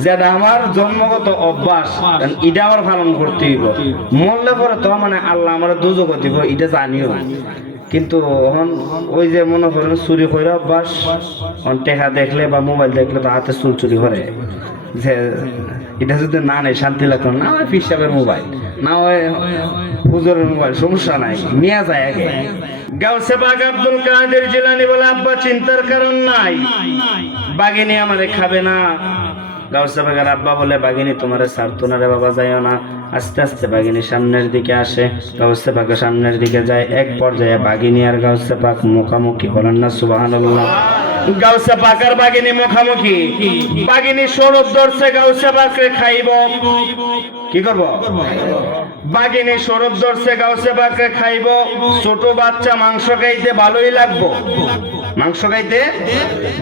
যেটা আমার জন্মগত অভ্যাস, এটা আমার পালন করতে হইব। মরলে পরে তো মানে আল্লাহ আমার দুজক দিব, এটা জানিও। কিন্তু ওই যে মনে করেন চুরি করে অভ্যাস, টেকা দেখলে বা মোবাইল দেখলে তো হাতে চুল চুরি করে, যে এটা যদি না নেই শান্তি লাগতো না। ওই পীর সাহেবের মোবাইল, না ওই হুজুরের মোবাইল, সমস্যা নাই, নিয়ে যায় আগে। গাউসে পাক আব্দুল কাদের জিলানী বলে, আব্বা চিন্তার কারণ নাই, বাঘিনী আমারে খাবে না। গাউসে পাকের আব্বা বলে, বাঘিনী তোমারে ছাড়তো না রে বাবা, যাইও না। আস্তে আস্তে বাঘিনী সামনের দিকে আসে, গাউসে পাকের সামনের দিকে যায়। এক পর্যায়ে বাঘিনী আর গাউসে পাক মুখামুখি। বলেন না সুবহানাল্লাহ। গাউসে পাকের বাগিনী মুখামুখি, বাগিনী সরব ধরছে গাউসে পাকরে খাইব, কি করব? বাগিনী সরব ধরছে গাউসে পাকরে খাইব। ছোট বাচ্চা মাংস খাইতে ভালোই লাগবো, মাংস খাইতে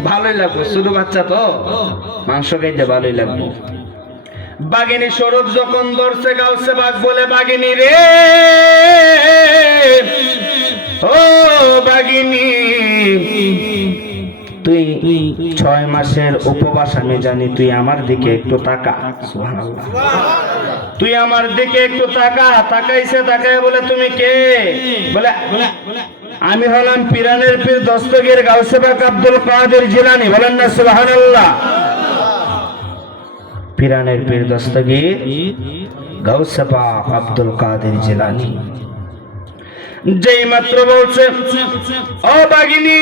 ভালোই লাগবো, ছোট বাচ্চা তো মাংস খাইতে ভালোই লাগবো। বাগিনী সরব যখন ধরছে গাউসে পাক বলে, বাগিনী রে ও বাগিনী, তুই 6 মাসের উপবাস আমি জানি, তুই আমার দিকে একটু তাকা। সুবহানাল্লাহ। তুই আমার দিকে একটু তাকা। তাকাইছে, তাকায় বলে তুমি কে? বলে আমি হলাম পিরানের পীর দস্তগীর গাউসে পাক আব্দুল কাদের জিলানী। বলেন না সুবহানাল্লাহ। পিরানের পীর দস্তগীর গাউসে পাক আব্দুল কাদের জিলানী। যেই মাত্র বলছে ও বাগিনী,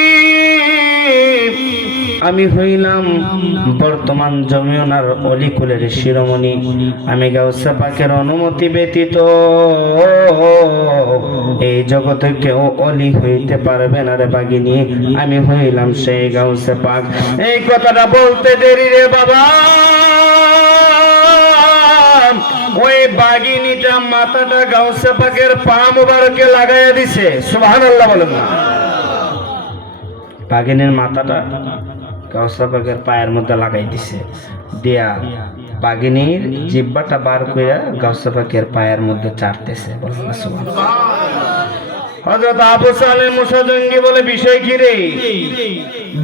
আমি হইলাম বর্তমান জমিয়নার অলিকুলের শিরোমণি, আমি গাউসে পাকের অনুমতি ব্যতীত এই জগতে কেউ অলি হইতে পারবে না রে বাগিনী, আমি হইলাম সেই গাউসে পাক। এই কথাটা বলতে দেরি রে বাবা, ওই বাগিনীটা মাথাটা গাউসে পাকের পা মুবারকে লাগাইয়া দিছে। সুবহানাল্লাহ বলেন না। বাগিনীর মাথাটা গাউসে পাকের পায়ের মধ্যে লাগাই দিছে, দিয়া বাগিনীর জিহ্বাটা বার কইরা গাউসে পাকের পায়ের মধ্যে চাটতেছে। বলেন না সুবহানাল্লাহ। হযরত আবু সালেহ মুসা জঙ্গি বলে, বিষয় কি রে?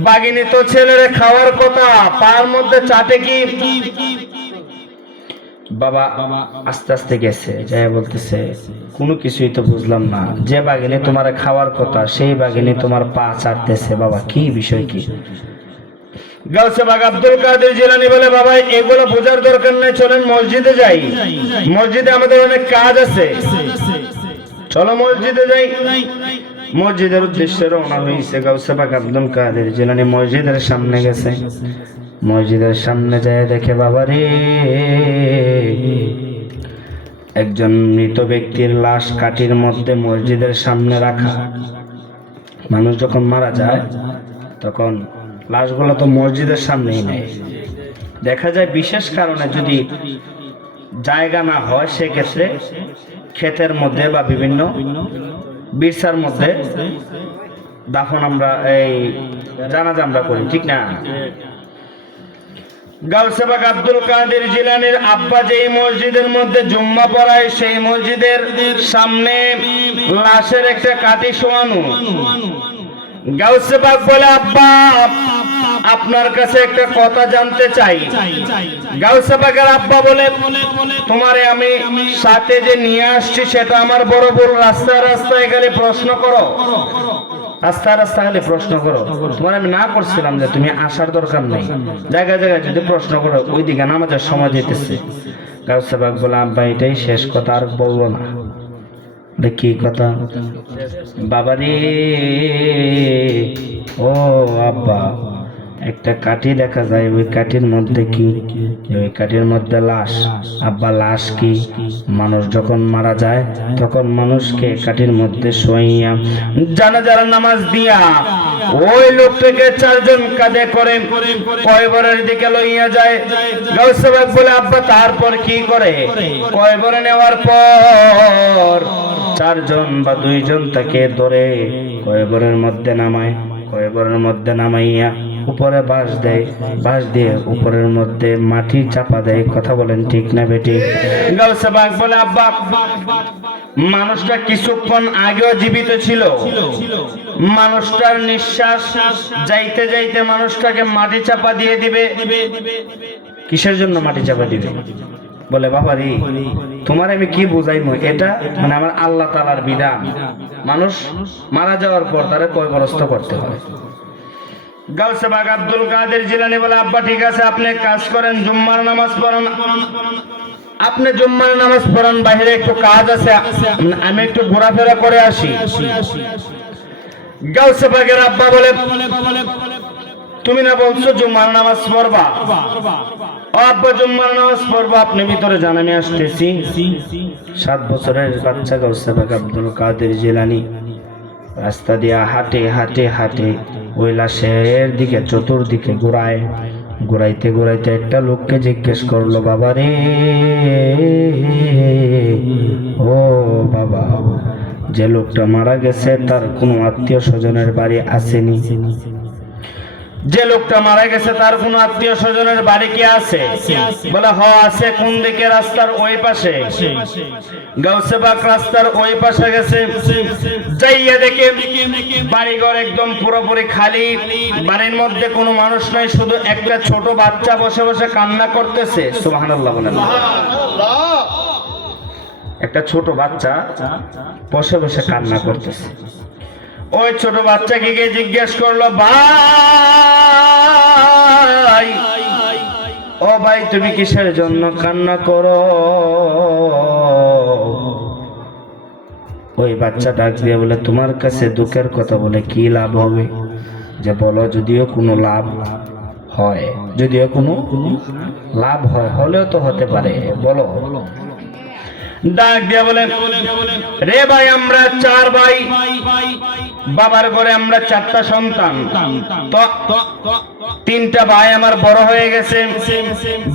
বাগিনী তো ছেলের খাওয়ার কথা, পায়ের মধ্যে চাটে কি? বাবা আস্তে আস্তে গেছে, যাই বলতেছে কোনো কিছুই তো বুঝলাম না, যে বাগিনী তোমার খাওয়ার কথা সেই বাগিনী তোমার পা চাটতেছে, বাবা কি বিষয় কি? গাউসে পাক আব্দুল কাদের জিলানী বলে, বাবা এগুলো বোঝার দরকার নেই, চলেন মসজিদে যাই, মসজিদে আমাদের অনেক কাজ আছে, চলো মসজিদে যাই। মসজিদের উদ্দেশ্যে রওনা হয়েছে গাউসে পাক আব্দুল কাদের জিলানী। মসজিদের সামনে গেছে, মসজিদের সামনে যায় দেখে বাবা রে, একজন মৃত ব্যক্তির লাশ কাঠির মধ্যে মসজিদের সামনে রাখা। মানুষ যখন মারা যায় তখন লাশগুলো তো মসজিদের সামনেই নেয়। দেখা যায় বিশেষ কারণে যদি জায়গা না হয় সেক্ষেত্রে ক্ষেতের মধ্যে বা বিভিন্ন বিরসার মধ্যে দাফন আমরা এই জানাজা আমরা করি, ঠিক না? গাউসে পাক আব্দুল কাদের জিলানীর আব্বা যেই মসজিদের মধ্যে জুম্মা পড়ায় সেই মসজিদের সামনে লাশের একটা কাঠি শোয়ানো। গাউসে পাক বলে, আব্বা আপনার কাছে একটা কথা জানতে চাই। গাউসে পাকের আব্বা বলে, তোমারে আমি সাথে যে নিয়ে আসছি সেটা আমার বড় ভুল, রাস্তায় রাস্তায় গেলে প্রশ্ন করো, রাস্তায় রাস্তায় গেলে প্রশ্ন করো, তোমার আমি না করছিলাম যে তুমি আসার দরকার নেই, জায়গায় জায়গায় যদি প্রশ্ন করো ওইদিকে নামাজের সময় দিতেছে। গাউসে পাক বলে, আব্বা এটাই শেষ কথা, আর বলবো না। কি কথা? বাবা রে ও আব্বা, একটা কাঠি দেখা যায়, ওই কাঠির মধ্যে কি? ওই কাঠির মধ্যে লাশ। আব্বা লাশ কি? মানুষ যখন মারা যায় তখন মানুষকে কাঠির মধ্যে শোয়াইয়া জানাজার নামাজ দিয়া ওই লোকটাকে 4 জন কাঁধে করে কয়বরের দিকে লইয়া যায়। গাউসে পাক বলে, আব্বা তারপর কি করে? কয়বরে নেওয়ার পর 4 জন বা 2 জন তাকে ধরে কয়বরের মধ্যে নামায়, কয়বরের মধ্যে নামাইয়া উপরে বাঁশ দেয়, বাঁশ দিয়ে উপরের মধ্যে মাটি চাপা দেয়। কথা বলেন ঠিক না বেটি? গাউসে পাক বলে, আব্বা মানুষটা কিছুক্ষণ আগেও জীবিত ছিল, মানুষটার নিঃশ্বাস যাইতে যাইতে মানুষটাকে মাটি চাপা দিয়ে দিবে। কিসের জন্য মাটি চাপা দিবে? বলে, বাবা রে তোমার আমি কি বুঝাইমু, এটা মানে আমার আল্লাহ তাআলার বিধান, মানুষ মারা যাওয়ার পর তারা কয়বরস্ত করতে হয়। গাউসে পাক আব্দুল কাদের জিলানী বলে, আব্বা ঠিক আছে, আপনি কাজ করেন, জুম্মার নামাজ পড়েন, আপনি জুম্মার নামাজ পড়েন, বাইরে একটু কাজ আছে, আমি একটু ঘোরাফেরা করে আসি। গাউসে পাকের আব্বা বলে, তুমি না বলছো জুম্মার নামাজ পড়বা? ও আব্বা জুম্মার নামাজ পড়বা, আপনি ভিতরে যান, আমি আসতেছি। 7 বছরের বাচ্চা গাউসে পাক আব্দুল কাদের জিলানী রাস্তা দিয়া হাঁটে হাঁটে হাঁটে ওই লাশের দিকে চতুর্দিকে ঘুরাইতে ঘুরাইতে একটা লোককে জিজ্ঞেস করলো, বাবা রে, ও বাবা, যে লোকটা মারা গেছে তার কোনো আত্মীয় স্বজনের বাড়ি আসেনি? যে লোকটা মারা গেছে তার কোনো আত্মীয় স্বজনের বাড়ি কি আছে? বলে হ আছে। কোন দিকে? রাস্তার ওই পাশে। গাউসে পাক রাস্তার ওই পাশে গেছে, যাইয়া দেখে বাড়িঘর একদম পুরোপুরি খালি, বাড়ির মধ্যে কোনো মানুষ নাই, শুধু একটা ছোট বাচ্চা বসে বসে কান্না করতেছে। সুবহানাল্লাহ বলেন। একটা ছোট বাচ্চা বসে বসে কান্না করতেছে। ওই ছোট বাচ্চাকে গিয়ে জিজ্ঞেস করলো, ভাই, ও ভাই, তুমি কিসের জন্য কান্না করো? ওই বাচ্চা ডাক দিয়ে বলে, তোমার কাছে দুঃখের কথা বলে কি লাভ হবে? যে বলো, যদিও কোনো লাভ হয়, যদিও কোনো লাভ হয়, হলেও তো হতে পারে, বলো। ডাক দিয়া বলে, রে ভাই, আমরা 4 ভাই, বাবার ঘরে আমরা 4টা সন্তান, তো 3টা ভাই আমার বড় হয়ে গেছে,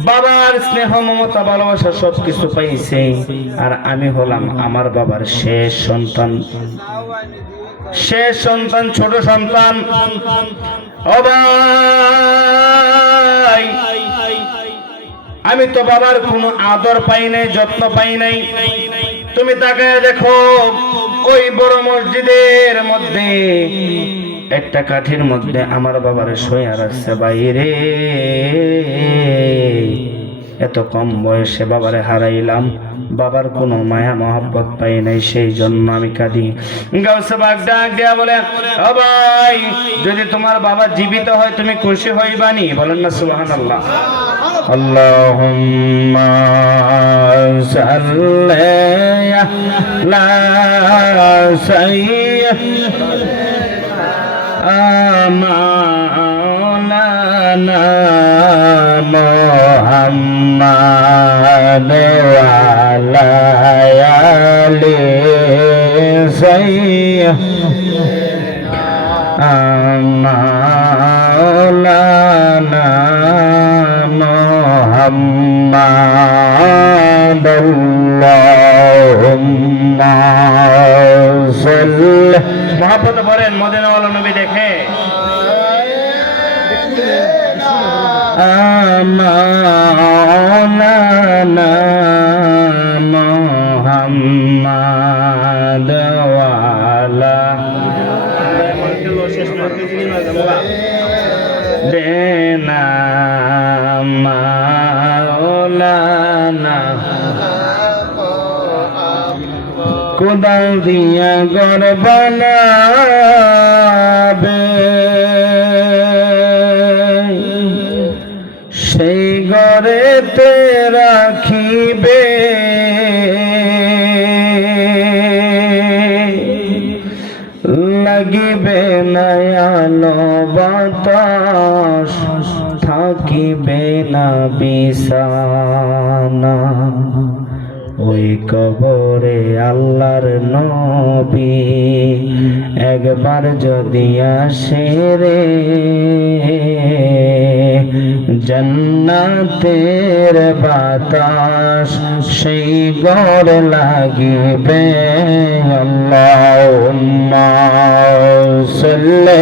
বাবার স্নেহ মমতা ভালোবাসা সবকিছু পাইছে, আর আমি হলাম আমার বাবার শেষ সন্তান, ছোট সন্তান। ও ভাই, আমি তো বাবার কোনো আদর পাই নাই, যত্ন পাই নাই। তুমি তাকায় দেখো, ওই বড় মসজিদের মধ্যে একটা কাঠির মধ্যে আমার বাবার শোয়া রাখছে বাইরে। এত কম বয়সে বাবারে হারাইলাম, বাবার কোনো মায়া মহব্বত পাই নাই, সেই জন্য আমি কাঁদি। গাউসে পাক ডাক দেয়া বলে, ও ভাই, যদি তোমার বাবা জীবিত হয় তুমি খুশি হইবানি? বলেন না সুবহানাল্লাহ। আল্লাহুম্মা সাল্লি আলা সাইয়্যিদিনা মাওলানা মুহাম্মাদ ওয়া আলা আলি সাইয়্যিদিনা মাওলানা মুহাম্মাদ আল্লাহুম্মা সাল্লি। মহব্বত করেন মদিনাওয়ালা নবী দেখে। মাওলানা মুহাম্মাদ ওয়া আলা দেনা মাওলানা। কোদাল দিয়া ঘর বানাবে, সেই ঘরেতে রাখিবে লাগিবে না আলো বাতাস, থাকিবে না বিছানা। ওই কবরে আল্লাহর নবী একবার যদি আসে রে, জান্নাতের বাতাস সেই ঘর লাগিবে। আল্লাহুম্মা সাল্লি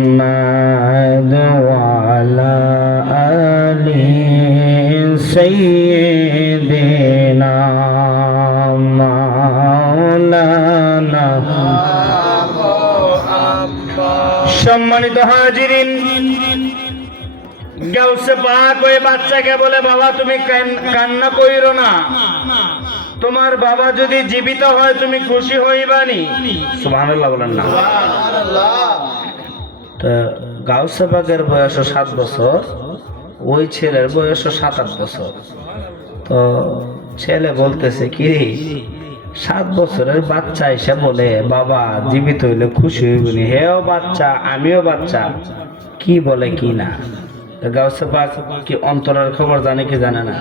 মুহাম্মাদ ওয়া আলা আলি সাইয়্যিদিনা মাওলানা। সম্মানিত হাজিরিন, গাউসে পাক ওই বাচ্চাকে বলে, বাবা তুমি কান্না কইরো না, তোমার বাবা যদি জীবিত হয় তুমি খুশি হইবানি? সুবহানাল্লাহ বলেন না। তো গাউসে পাকের বয়স 7 বছর, ওই ছেলের বয়স 7-8 বছর। তো ছেলে বলতেছে, কি রে, 7 বছরের বাচ্চা এসে বলে বাবা জীবিত হইলে খুশি হইবনি? হেও বাচ্চা, আমিও বাচ্চা, কি বলে কি না। তো গাউসে পাক কি অন্তরের খবর জানে কি জানে না?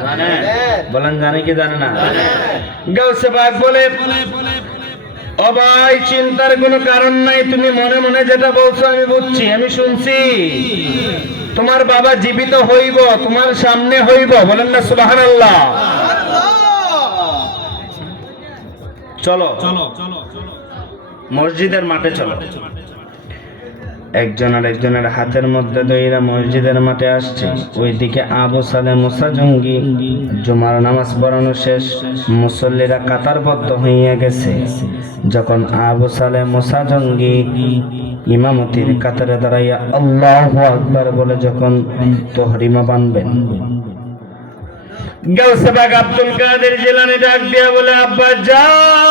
বলেন জানে কি জানে না? গাউসে পাক বলে, ও ভাই চিন্তার কোনো কারণ নাই, তুমি মনে মনে যেটা বলছো আমি বুঝছি, আমি শুনছি। তোমার বাবা জীবিত হইব, তোমার সামনে হইব, বলেন না সুবহানাল্লাহ। চলো মসজিদের মাঠে চলো। একজন আর একজনের হাতের মধ্যে দইরা মসজিদের মাঠে আসছে। ওইদিকে আবু সালে মুসা জঙ্গি, জুমার নামাজ পড়ানো শেষ, মুসল্লিরা কাতারবদ্ধ হইয়া গেছে। যখন আবু সালে মুসা জঙ্গি ইমামতির কাতারে দাঁড়াইয়া আল্লাহু আকবার বলে যখন তহরিমা বানবেন, গাউসে পাক আব্দুল কাদের জিলানী ডাক দিয়া বলে, আব্বা জান,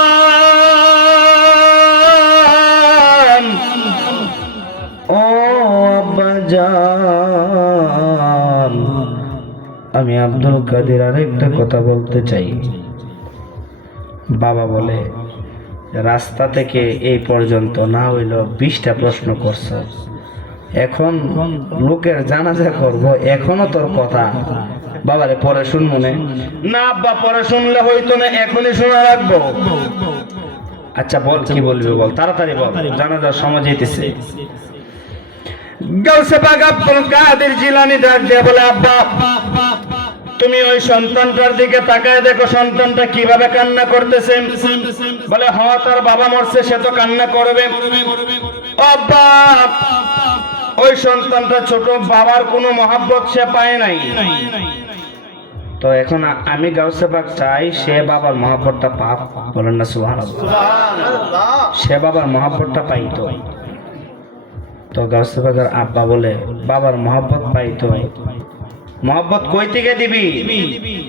ও আব্বা জান, আমি আব্দুল কাদের আরেকটা কথা বলতে চাই। বাবা বলে, রাস্তা থেকে এই পর্যন্ত না হইল 20টা প্রশ্ন করছ, এখন লোকের জানাজা করব, এখনো তোর কথা বাবারে পরে শুনবো না? আব্বা পরে শুনলে হইতো না, এখনই শোনা রাখবো। আচ্ছা বল, কি বলবি বল, তাড়াতাড়ি বল, জানাজার সময় যেতেছে। গাউসে পাক আব্দুল কাদের জিলানী ডাক দিয়ে বলে, আব্বা তুমি ওই সন্তানটার দিকে তাকায় দেখো, সন্তানটা কিভাবে কান্না করতেছে। বলে, হ্যাঁ তার বাবা মরছে, সে তো কান্না করবে। আব্বা ওই সন্তানটা ছোট, বাবার কোনো মহাব্বত সে পায় নাই। তো এখন আমি গাউসে পাক চাই সে বাবার মহাব্বতটা পাক, বলেন না সুবহানাল্লাহ। সে বাবার মহাব্বতটা পাইতো। তো গাউসে পাকের আব্বা বলে, বাবার মহাব্বত পাইতো, মহাব্বত কই থেকে দিবি?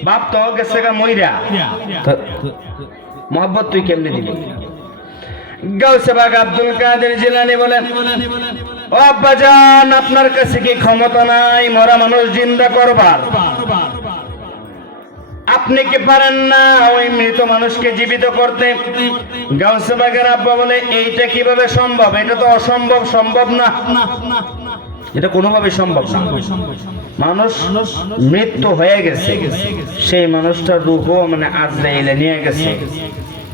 বাপ তো গেছে গা মইরা, তো মহাব্বত তুই কেমনে দিবি? গাউসে পাক আব্দুল কাদের জিলানী বলেন, ও আব্বা জান, আপনার কাছে কি ক্ষমতা নাই মরা মানুষ জিন্দা করবার? আপনি কি পারেন না ওই মৃত মানুষকে জীবিত করতে? গাউসে পাকের আব্বা বলে, এইটা কিভাবে সম্ভব? এটা তো অসম্ভব, সম্ভব না, এটা কোনোভাবে সম্ভব না। মানুষ মৃত্যু হয়ে গেছে, সেই মানুষটার রূহ মানে আজরাইলে নিয়ে গেছে,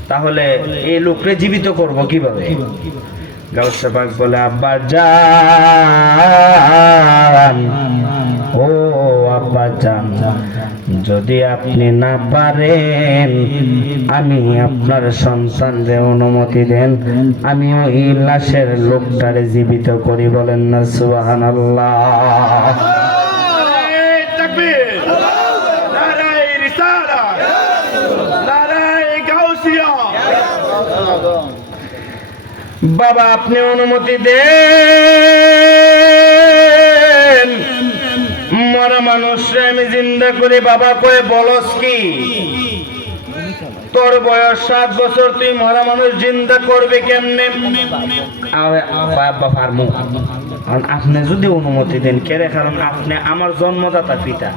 তাহলে এই লোককে জীবিত করব কিভাবে? গাউসে পাক বলে, আব্বা জান, ও আব্বা জান, যদি আপনি না পারেন আমি আপনার সন্তানদের অনুমতি দেন, আমি ওই লাশের লোকটারে জীবিত করি, বলেন না সুবহানাল্লাহ। তাকবীর, নারায়ে রিসালাত, নারায়ে গাউসিয়া। বাবা আপনি অনুমতি দেন, মরা মানুষরে আমি জিন্দা করি। বাবা কয়ে, বলস কি? তোর বয়স 7 বছর, তুই মরা মানুষ জিন্দা করবি কেমনে? আপনি যদি অনুমতি দেন কেরে, কারণ আপনি আমার জন্মদাতা পিতা।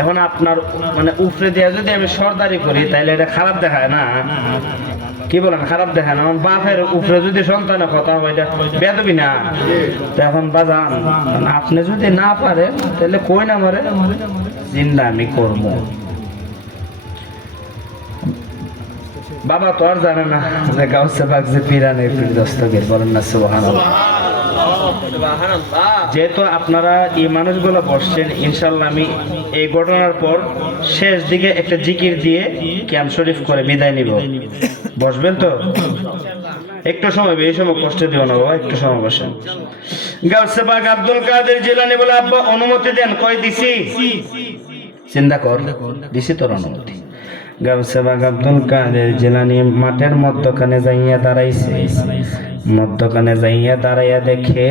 এখন আপনার মানে উপরে দেয়া যদি আমি সর্দারি করি তাইলে এটা খারাপ দেখায় না? কি বলেন, খারাপ দেখায় না? আমার বাপের উপরে যদি সন্তানের কথা হয় বেদবি না? এখন বাজান আপনি যদি না পারেন তাহলে কই না মারে জিন্দা আমি করবো। বাবা তো আর জানে না যে গাউসে পাক যে পিরানের পীর দস্তগীর, বলেন না সুবহানাল্লাহ। যেহেতু আপনারা এই মানুষগুলো বসছেন, ইনশাল্লাহ আমি এই ঘটনার পর শেষ দিকে একটা জিকির দিয়ে ক্যাম্প শরীফ করে বিদায় নিব। বসবেন তো? একটু সময়, এই সময় কষ্ট দিও না বাবা, একটু সময় বসেন। গাউসে পাক আব্দুল কাদের জিলানী বলে, আব্বা অনুমতি দেন। কই দিছি? চিন্তা কর, দিছি তোর অনুমতি। গাউসে পাক আব্দুল কাদের জিলানী মাঠের মধ্যখানে যাইয়া দাঁড়াইছে। মধ্যখানে যাইয়া দাঁড়াইয়া দেখে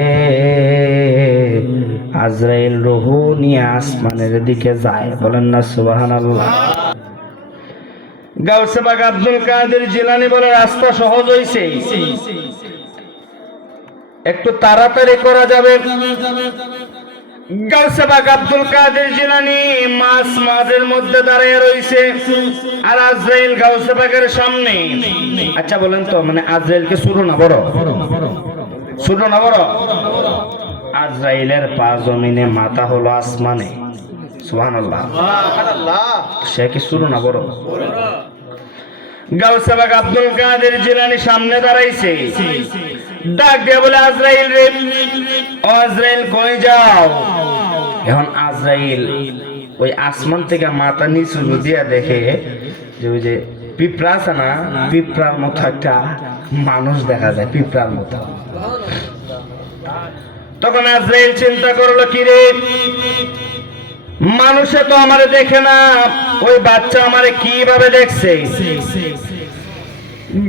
আজরাইল রূহ নিয়ে আসমানের দিকে যায়, বলেন না সুবহানাল্লাহ। গাউসে পাক আব্দুল কাদের জিলানী বলে, রাস্তা সহজ হইছে, একটু তাড়াতাড়ি করা যাবে। গাউসে পাক আব্দুল কাদের জিলানী মাঝের মধ্যে দাঁড়িয়ে রইছে, আর আজরাইল গাউসে পাকের সামনে। আচ্ছা বলেন তো, মানে আজরাইল কে ছোট না বড়? ছোট না বড়? আজরাইলের পা জমিনে, মাথা হলো আসমানে। সুবহানাল্লাহ। সে কি শুরু না বড়? গাউসে পাক আব্দুল কাদের জিলানী সামনে দাঁড়াইছে, ডাক দিয়ে বলে আজরাইল রে, ও আজরাইল কই যাও? এখন আজরাইল ওই আসমান থেকে মাথা নিচু দিয়া দেখে যে ওই যে পিঁপড়া আছে না, পিঁপড়ার মতো একটা মানুষ দেখা যায়, পিঁপড়ার মতো। তখন আজরাইল চিন্তা করলো, কি রে, মানুষে তো আমারে দেখে না, ওই বাচ্চা আমারে কিভাবে দেখছে?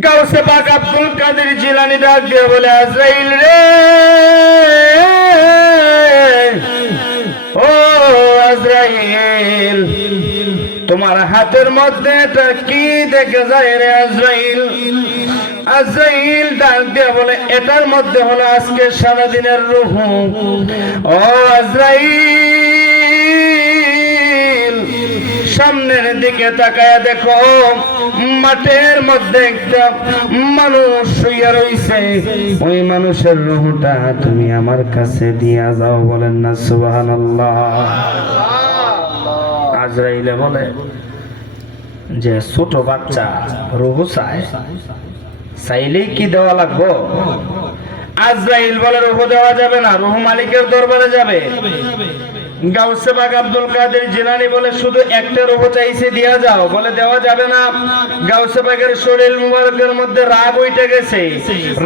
গাউসে পাক আব্দুল কাদের জিলানী ডাক দিয়ে বলে আজরাইল রে, ও আজরাইল, তোমার হাতের মধ্যে এটা কি দেখে যায় রে আজরাইল? আজরাইল ডাক দিয়ে বলে এটার মধ্যে হলো আজকে সারাদিনের রূহ। ও আজরাইল, সামনের দিকে তাকায় দেখো, মাঠের মধ্যে একটা মানুষ শুয়ে রইছে, ওই মানুষের রূহটা তুমি আমার কাছে দিয়া যাও। বলেন না সুবহানাল্লাহ। আজরাইলে বলে যে ছোট বাচ্চা রূহ চাইলেই কি দেওয়া লাগবো? আজরাইল বলে রূহ দেওয়া যাবে না, রূহ মালিকের দরবারে যাবে। গাউসে পাক আব্দুল কাদের জিলানী বলে শুধু একটা রূহ চাইছে, দিয়া যাও। বলে দেওয়া যাবে না। গাউসে পাকের শরীর মুবারকের মধ্যে রাগ উঠে গেছে,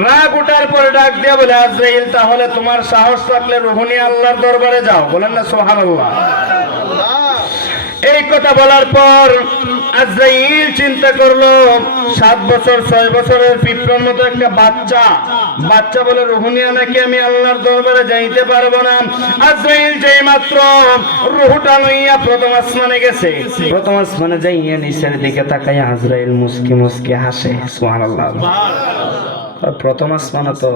রাগ উঠার পরে ডাক দিয়া বলে আজরাইল, তাহলে তোমার সাহস থাকলে রূহ নিয়ে আল্লাহর দরবারে যাও। বলেন না সুবহানাল্লাহ। এই কথা বলার পর আজরাইল চিন্তা করলো, 7 বছর 6 বছরের পিঁপড়ার মতো একটা বাচ্চা বলে রূহ নিয়ে নাকি আমি আল্লাহর দরবারে যাইতে পারবো না। আজরাইল যেই মাত্র রূহটা লইয়া প্রথম আসমানে গেছে, প্রথম আসমানে যাইয়া নিচের দিকে তাকাইয়া আজরাইল মুস্কি মুস্কি হাসে। সুবহানাল্লাহ। প্রথম আসমানে তো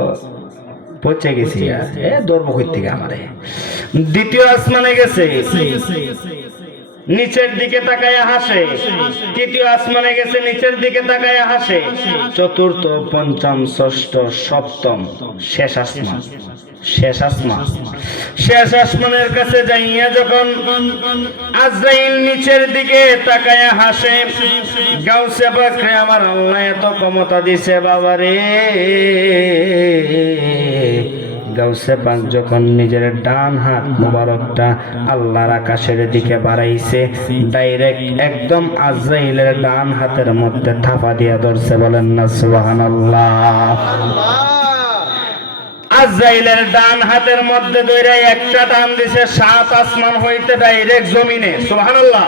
পৌঁছে গেছি, ধরবো কই থেকে আমারে। দ্বিতীয় আসমানে গেছে, নিচের দিকে তাকায়া হাসে। তৃতীয় আসমানে গেছে, নিচের দিকে তাকায়া হাসে। চতুর্থ, পঞ্চম, ষষ্ঠ, সপ্তম, শেষ আসমানের কাছে যাইয়া যখন আজরাইল নিচের দিকে তাকায়া হাসে, গাউসে পাক রে, আমার আল্লাহ এত ক্ষমতা দিছে বাবারে। গাউসে পাক যখন নিজের ডান হাত মুবারকটা আল্লাহর আকাশের দিকে বাড়াইছে, ডাইরেক্ট একদম আজরাইলের ডান হাতের মধ্যে থাপা দিয়া ধরছে। বলেন না সুবহানাল্লাহ। আজরাইলের ডান হাতের মধ্যে ধরে একটা টান দিছে, 7 আসমান হইতে ডাইরেক্ট জমিনে। সুবহানাল্লাহ।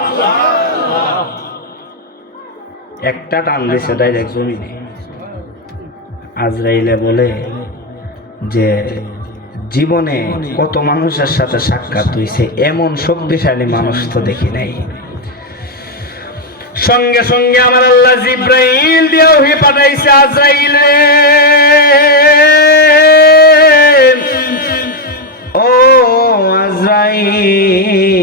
একটা টান দিছে ডাইরেক্ট জমিনে। আজরাইলে বলে যে জীবনে কত মানুষের সাথে সাক্ষাৎ হইছে, এমন শক্তিশালী মানুষ তো দেখি নাই। সঙ্গে সঙ্গে আমার আল্লাহ জিব্রাইল দিয়ে ওহী পাঠাইছে, আজরাইল রে, ও আজরাইল,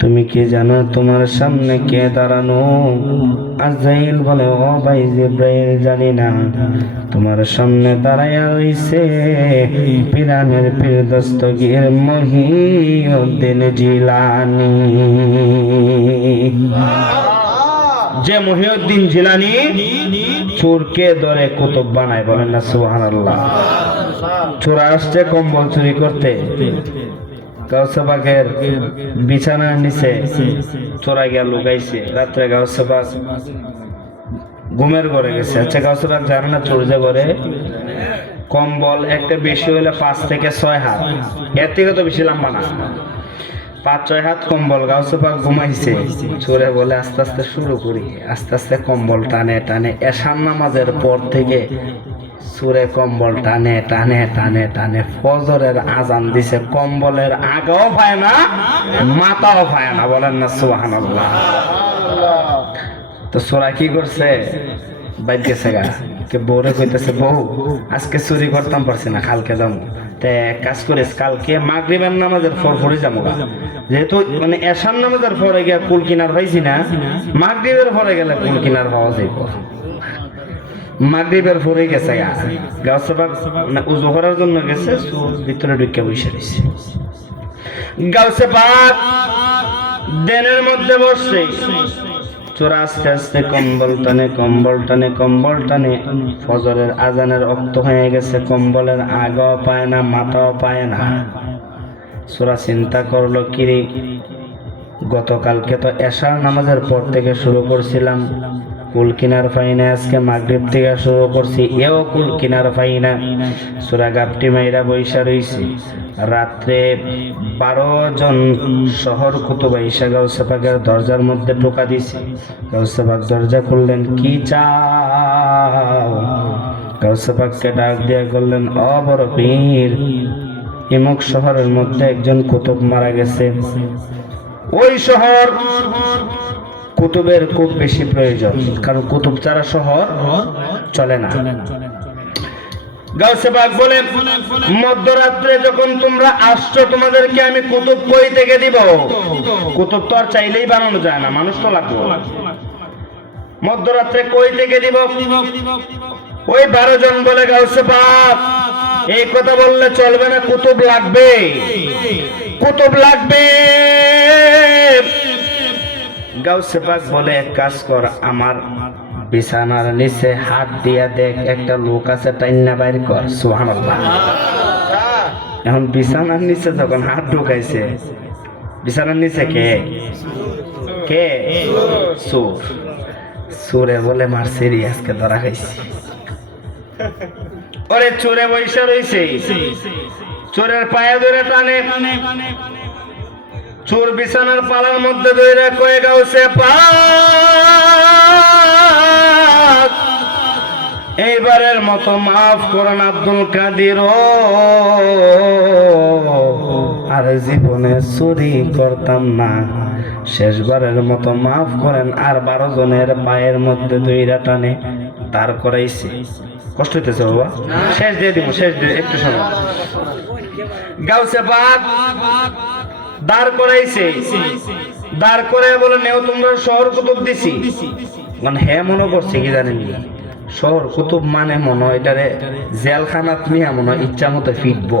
তুমি কি জানো তোমার সামনে কে দাঁড়ানো? আজরাইল বলে, ও ভাই জিব্রাইল, জানি না। তোমার সামনে দাঁড়াইয়া রইছে পিরানের পীর দস্তগীর মহিউদ্দিন জিলানী। যে মহিউদ্দিন জিলানী চোরকে ধরে কুতুব বানায়। বলেন না সুবহানাল্লাহ। চোর আসছে কম্বল চুরি করতে, গাউসে পাকের বিছানার নিচে চোরা গিয়া লুকাইছে। রাত্রে গাউসে পাক ঘুমের ঘরে গেছে। আচ্ছা, গাউসে পাক জানে না চোর যে ঘরে কম্বল একটা বেশি হলে 5 থেকে 6 হাত, এর থেকে তো বেশি লম্বা না, 5-6 হাত কম্বল। গাউসে পাক ঘুমাইছে। চোরে বলে আস্তে আস্তে শুরু করি, আস্তে আস্তে কম্বল টানে টানে এশার নামাজের পর থেকে সুরে কম্বল টানে টানে টানে টানে ফজরের আজান দিছে, কম্বলের আগাও পায় না, মাথাও পায় না। বলেন না সুবহানাল্লাহ। তো সোরা কি করছে, বাইর গেছে গা, কে বউরে কইতেছে, বউ আজকে চুরি করতাম পারছি না, কালকে যাবো। তে কাজ করিস, কালকে মাগরিবের নামাজের পর পরে যাবো, যেহেতু মানে এশার নামাজের পরে গিয়া কুল কিনার পাইছি না, মাগরিবের পরে গেলে কুল কিনার পাওয়া যাইব। মাগরিবের পরে গেছে গাউসে পাক মানে উযু করার জন্য গেছে, চোর ভিতরে ঢুকে বসে রয়েছে। গাউসে পাক দেনের মধ্যে বসছে, চোর আস্তে আস্তে কম্বল টানে ফজরের আজানের রক্ত হয়ে গেছে, কম্বলের আগাও পায় না, মাথাও পায় না। চোরা চিন্তা করলো, কিরে গতকালকে তো এশার নামাজের পর থেকে শুরু করছিলাম, কুল কিনার পাই না, আজকে মাগরিব থেকে শুরু করছি, এও কুল কিনার পাই না। সূরা গাপটি মাইরা বৈশা রইছে। রাত্রে 12 জন শহর কুতুব আইসা গাউসে পাকের দরজার মধ্যে টোকা দিছে। গাউসে পাক দরজা খুললেন, কি চাও? গাউসে পাককে ডাক দিয়া করলেন, ও বড় পীর, ইমুক শহরের মধ্যে একজন কুতুব মারা গেছে, ওই শহর কুতুবের খুব বেশি প্রয়োজন, কারণ কুতুব ছাড়া শহর চলে না। গাউসে পাক বলে, মধ্যরাত্রে যখন তোমরা আসছো, তোমাদেরকে আমি কুতুব কই থেকে দিব? কুতুব তো আর চাইলেই বানানো যায় না, মানুষ তো লাগবে। মধ্যরাত্রে কই থেকে দিব? ওই 12 জন বলে, গাউসে পাক এই কথা বললে চলবে না, কুতুব লাগবে, কুতুব লাগবে। গাউসে পাক বলে, এক কাজ কর, আমার বিছানার নিচে হাত দিয়া দেখ, একটা লোক আছে, টাইনা বাইর কর। সুবহানাল্লাহ। এখন বিছানার নিচে যখন হাত ঢুকাইছে, বিছানার নিচে কে কে? চোর। চোরে বলে, মারছেরি, আজকে ধরা খাইছি। ওরে চোরে বৈশা রইছে, চোরের পায়ে ধরে টানে, চোর বিছানার পালার মধ্যে ধরে কয়ে, গাউসে পাক এইবারের মতো মাফ করেন আব্দুল কাদের, আর জীবনে চুরি করতাম না, শেষবারের মতো মাফ করেন। আর 12 জনের পায়ের মধ্যে ধইরা টানে দাঁড় করাইছে। কষ্ট হইতেছে বাবা? শেষ দিয়ে দিব, শেষ দিয়ে একটু সময়। গাউসে পাক দাঁড় করাইছে, দাঁড় করে বলে, নেও তোমরা শহর কুতুব দিছি। মানে হ্যাঁ মনে করছে কি জানেন, শহর কুতুব মানে মনে এটারে জেলখানাত নিয়ে মনে ইচ্ছা মতো ফিটবো।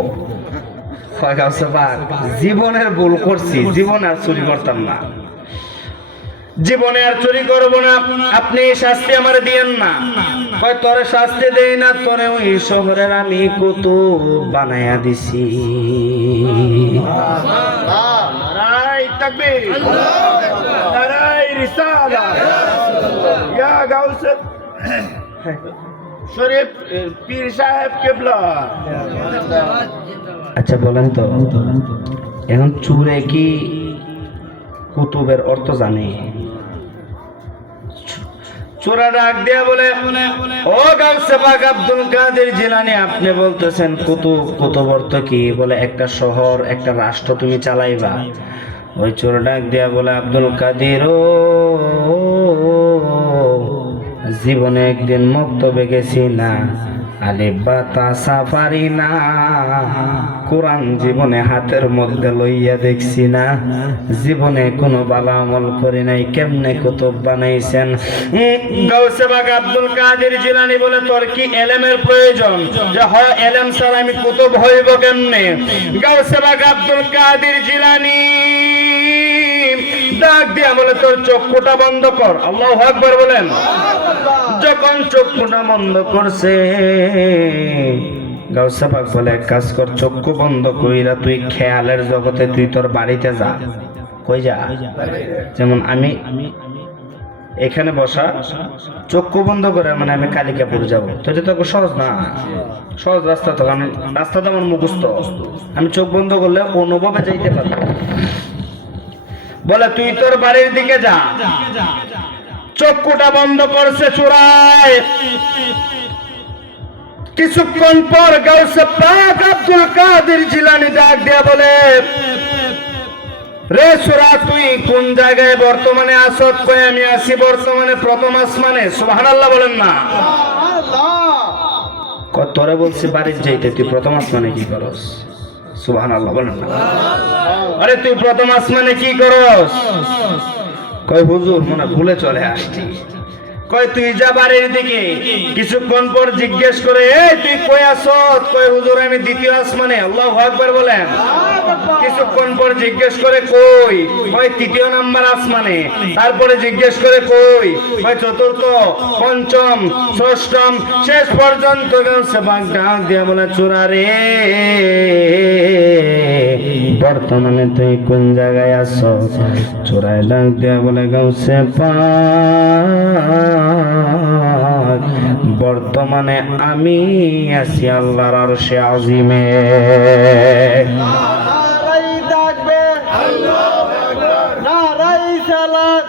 গাউসে পাক জীবনের ভুল করছি, জীবন আর চুরি করতাম না, জীবনে আর চুরি করবো না, আপনি শাস্তি আমার দিয়েন না। হয় তোরে শাস্তি দেই না, তোরে ওই শহরের আমি কুতুব বানায়া দিছি। নারায়ে তাকবীর, নারায়ে রিসালাত, ইয়া গাউসে শরীফ পীর সাহেব কিবলা। আচ্ছা বলেন তো, এখন চুরে কি কুতুবের অর্থ জানে? চোরা ডাক দিয়া বলে, ও গাউসে পাক আব্দুল কাদের জিলানী, আপনি বলতেছেন কুতুব, কুতুব অর্থ কি? বলে একটা শহর, একটা রাষ্ট্র তুমি চালাইবা। ওই চোর ডাক দিয়া বলে, আব্দুল কাদের ও জীবনে একদিন মক্তবে গেছি না, আলিফ বা তা সাফারি না, কোরআন জীবনে হাতের মধ্যে লইয়া দেখছি না, জীবনে কোনো ভালো আমল করি নাই, কেমনে কুতুব বানাইছেন? গাউসে পাক আব্দুল কাদের জিলানী বলে, তোর কি এলেমের প্রয়োজন? যে হয় এলেম ছাড়া আমি কুতুব হইব কেমনে? গাউসে পাক আব্দুল কাদের জিলানী ডাক দিয়া বলে, তোর চক্ষুটা বন্ধ কর। আল্লাহু আকবার বলেন। যখন চক্ষুটা বন্ধ করছে, গাউসে পাক বলে, এক কাজ কর, চক্ষু বন্ধ কইরা তুই খেয়ালের জগতে, তুই তোর বাড়িতে যা। কই যা? যেমন আমি এখানে বসা, চক্ষু বন্ধ করে মানে আমি কালিকাপুর যাবো, তো এটা তো সহজ না, সহজ রাস্তা তো, কারণ রাস্তা তো আমার মুখস্থ, আমি চোখ বন্ধ করলে অনুভবে যাইতে পারবো। বলে তুই তোর বাড়ির দিকে যা। চক্ষুটা বন্ধ করছে চোরায়। কিছুক্ষণ পর গাউসে পাক আব্দুল কাদের জিলানী ডাক দিয়া বলে, রে চোরা, তুই কোন জায়গায় বর্তমানে আসত? কই আমি আছি বর্তমানে প্রথম আসমানে। সুবহানাল্লাহ বলেন না? তোরে বলছি বাড়ির যাইতে, তুই প্রথম আসমানে কি করস? সুবহানাল্লাহ বলেন না? আরে তুই প্রথম আসমানে কি করস? কই হুজুর, মনে ভুলে চলে আসছি। কয় তুই যা বাড়ির দিকে। কিছুক্ষণ পর জিজ্ঞেস করে, এই তুই কই আসত? কয় হুজুর আমি দ্বিতীয় আসমানে। আল্লাহু আকবার বলেন। কিছুক্ষণ পর জিজ্ঞেস করে কই? কয় তৃতীয় নাম্বার আসমানে। তারপরে জিজ্ঞেস করে কই? কয় চতুর্থ, পঞ্চম, ষষ্ঠম, শেষ পর্যন্ত গাউসে পাক ডাক দিয়া বলে, চোরা রে, বর্তমানে তুই কোন জায়গায় আছো? চোরাই ডাক দিয়া বলে, গাউসে পাক, বর্তমানে আমি আছি আল্লাহর আরশে আজিমে। নারাই তাকবীর, নারাই সালাত,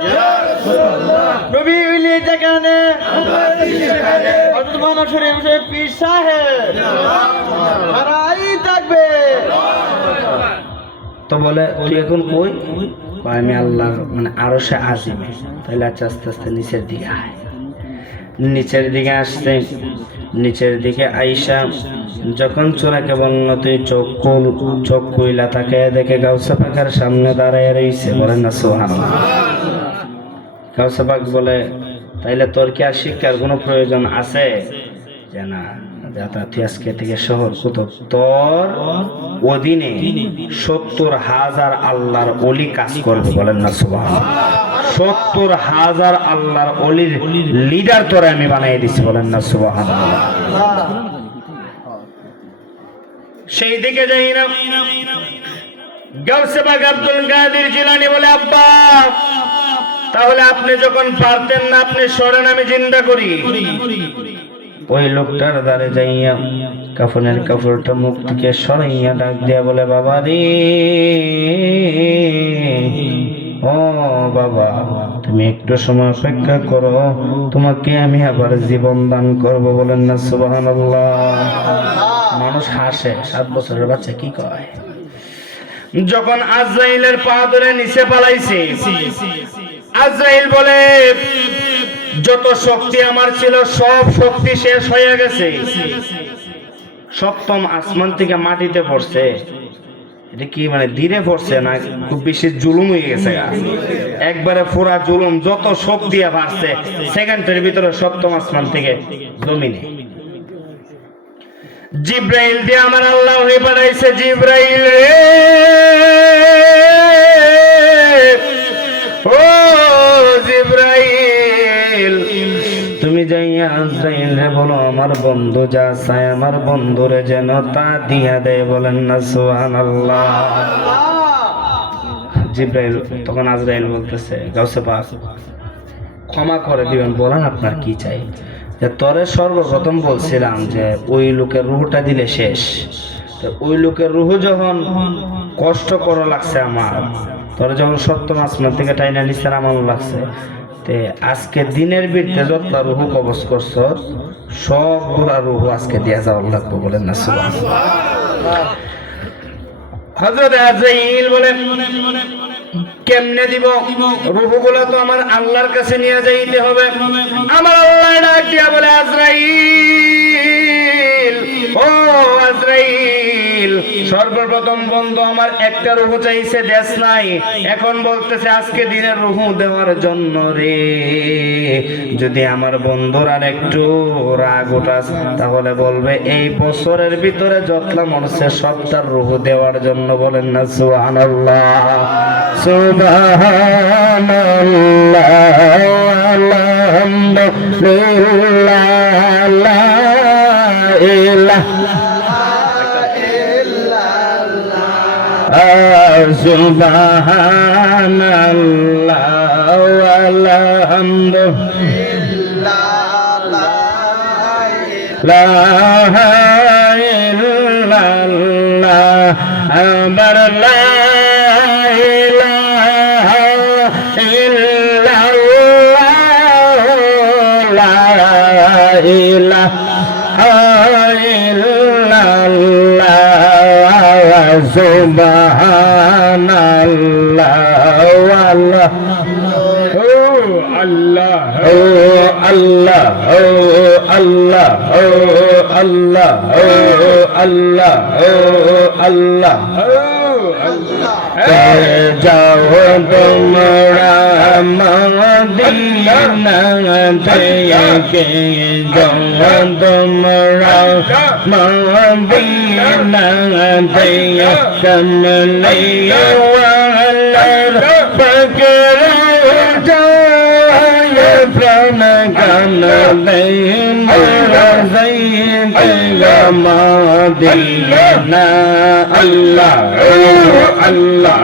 নবী ওলি যেখানে, বর্তমান শরীফ পীর সাহেব, নারাই তাকবীর। তো বলে তুই এখন কই? কয় আমি আল্লাহর মানে আরশে আজিমে। তাহলে আচ্ছা আস্তে আস্তে নিচের দিকে আয়। নিচের দিকে আসতে, নিচের দিকে আইসা যখন চোরাকে বলল তুই চোখ কইলা তাকে দেখে গাউসে পাকের সামনে দাঁড়ায় রইছে। বলেন না সুবহানাল্লাহ। গাউসে পাক বলে, তাইলে তোর কি আর শিক্ষার কোনো প্রয়োজন আছে? যে না, তুই আজকে থেকে শহর কত তোর অধীনে 70,000 আল্লাহর ওলি কাজ করবে। বলেন না সুবহানাল্লাহ। 70,000 আল্লাহর ওলির লিডার তোরে আমি বানিয়ে দিছি। বলেন না সুবহানাল্লাহ। সেই দিকে যাই না, গাউসে পাক আব্দুল কাদের জিলানী বলে, আব্বা তাহলে আপনি যখন পারতেন না আপনি সরেন, আমি জিন্দা করি। ওই লোকটার দ্বারে যাইয়া কাফনের কাপড়টা মুখ থেকে সরাইয়া ডাক দিয়া বলে, বাবা রে, ও বাবা, তুমি একটু সময় অপেক্ষা করো, তোমাকে আমি আবার জীবন দান করব। বলেন না সুবহানাল্লাহ। মানুষ হাসে, 7 বছরের বাচ্চা কি কয়? যখন আজরাইলের পা ধরে নিচে পালাইছে, আজরাইল বলে, যত শক্তি আমার ছিল সব শক্তি শেষ হয়ে গেছে। 7ম আসমান থেকে মাটিতে পড়ছে। এটা কি মানে ধীরে পড়ছে না খুব বেশি জুলুম হয়ে গেছে? একবারে পুরা জুলুম, যত শক্তি বাড়ছে সেকেন্ডের ভিতরে 7ম আসমান থেকে জমিনে। জিব্রাইল দিয়ে আমার আল্লাহ হয়ে পাঠাইছে, জিব্রাইল রে, ও জিব্রাইল, তুমি যাইয়া আজরাইল রে বলো আমার বন্ধু যা চায় আমার বন্ধুরে যেন তা দিয়া দেয়। বলেন না সুবহানাল্লাহ। জিব্রাইল তখন আজরাইল বলতেছে, গাউসে পাক ক্ষমা করে দিবেন, বলেন আপনার কি চাই? যে তোরে সর্বপ্রথম বলছিলাম যে ওই লোকের রুহটা দিলে শেষ, ওই লোকের রুহ যখন কষ্ট করা লাগছে আমার, তোরে যখন 7ম আসমান থেকে টাইনা নিচ্ছে আমার লাগছে, তে আজকে দিনের বিরুদ্ধে যত রুহু কবজ করছ সবগুলা রুহু আজকে দিয়া যাওয়ার লাগবে। বলেন না সুবহানাল্লাহ। হযরত আজরাইল বলে, কেমনে দিব? রূহগুলো তো আমার আল্লাহর কাছে নিয়ে যাইতে হবে। আমার আল্লাহ ডাক দিয়া বলে, আজরাইল, ও আজরাইল, সর্বপ্রথম বন্ধু আমার একটা রূহ চাইছে, দেশ নাই, এখন বলতেছে আজকে দিনের রূহ দেওয়ার জন্য রে। যদি আমার বন্ধুর আর একটু রাগ ওঠাস তাহলে বলবে এই বছরের ভিতরে যতলা মরছে সবটার রূহ দেওয়ার জন্য। বলেন না সুবহানাল্লাহ। সুবহানাল্লাহ, আলহামদুলিল্লাহ, লা ইলাহা সুবহানাল্লাহ, আলহামদুলিল্লাহ, লা ইলাহা আবার লা ইলাহা ইল্লাল্লাহ, লা ইলাহা ইল্লাল্লাহ, সুবহানাল্লাহ, আল্লাহ, আল্লাহ, আল্লাহ, আল্লাহ, আল্লাহ, আল্লাহ, আল্লাহ। যাও তোমরা মদিনা থেকে তোমরা মদিনাতে কমলে ওয়ালার ফকর যায় প্রাণ কানলে মোরা যাইতে মদিনা আল্লাহ আল্লাহ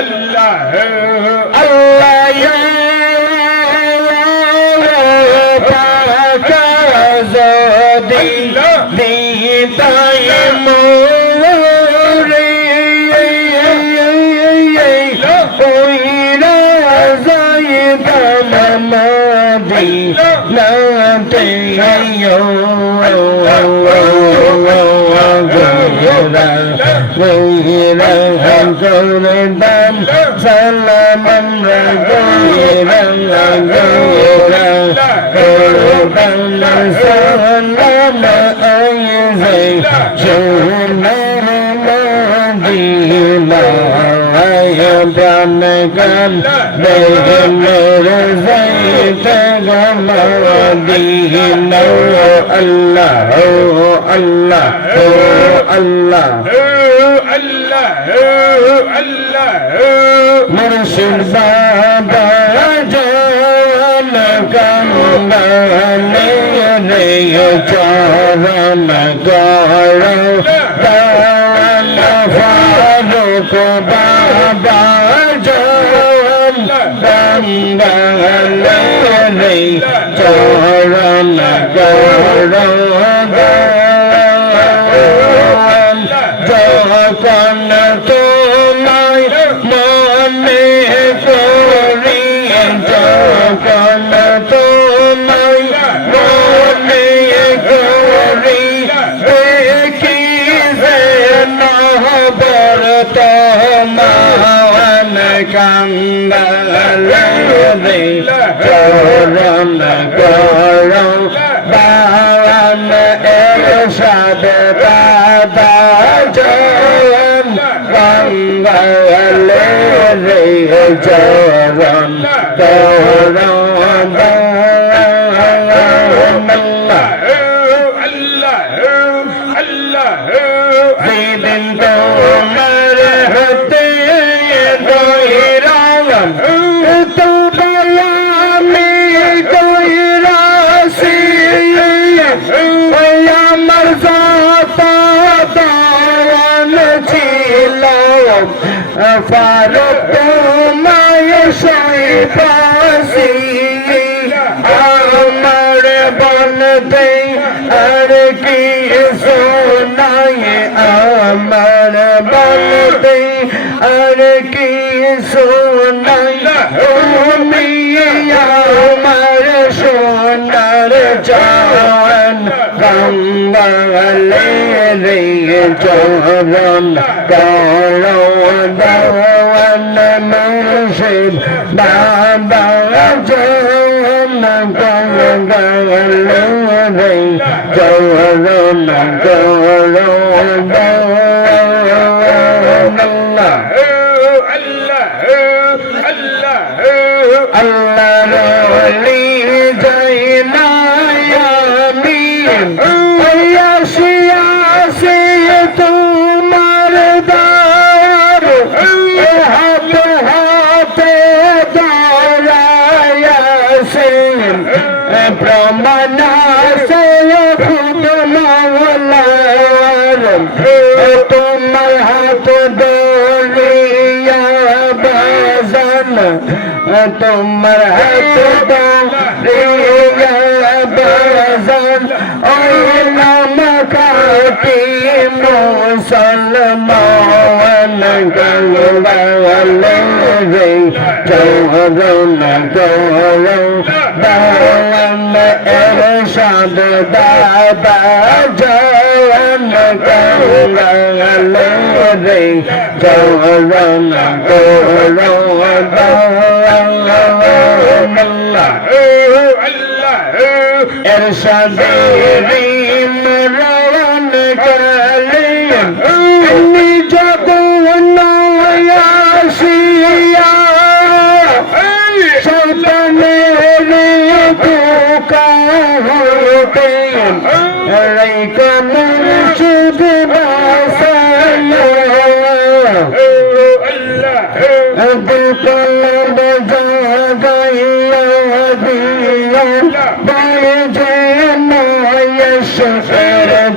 আল্লাহ আল্লাহ যদি দিতাই মোরে ওইরা যাইতাম মদিনাতে গইরা করে দাম সালাম আমরা গইরা সালাম আইজে সোনার মদিনা প্রাণ গান বেহের যাইতে মদিনা আল্লাহ আল্লাহ আল্লাহ মুর্শিদ বাবা জান কাঙ্গালে রে চরণ কর দান ফারুক বাবা জান কাঙ্গালে রে চরণ কর দান যখন তোমায় মনে করি যখন তোমায় মনে করি দেখি যে নহবর তোমার কাঙ্গালে রে চরণ কর বান এরশাদ দাদা জন কাঙ্গালে রে চরণ কর সেদিন তোমার হতে গইরাম তো বলামি গইরাসি আমার জাপান ছিল ফারুক তোমায় সইপাসি আমার বলতে আর কি শোনাই আমার বলতে আর কি শোনাই তুমি আমার সোনার জান কাঙ্গালে রে চরণ কর দাওয়ান মুর্শিদ বাবা জান কাঙ্গালে রে চরণ কর আল্লাহ রলি যাই না আমি আসি আসি তোমার দ্বার হাতে হাতে দৌড়াইয়াছি প্রমাণ আছে খুদ মাওলার তোমার হাত দৌড়িয়া বাজান তোমার হাত দৌড়িয়া বাজান ওই নাম খাটি মুসলমান গঙ্গালে রে চরণ কর দাওয়ান এরশাদ দাদা জান গঙ্গালে রে চরণ কর এরশাদ ইমরান কালে নিজ গুণ আসিয়া সন্তানের হাতে রেখে মুর্শিদ বাসাইয়া দিল কলব জাগাইয়া দিয়া বাড়ি যে নয়স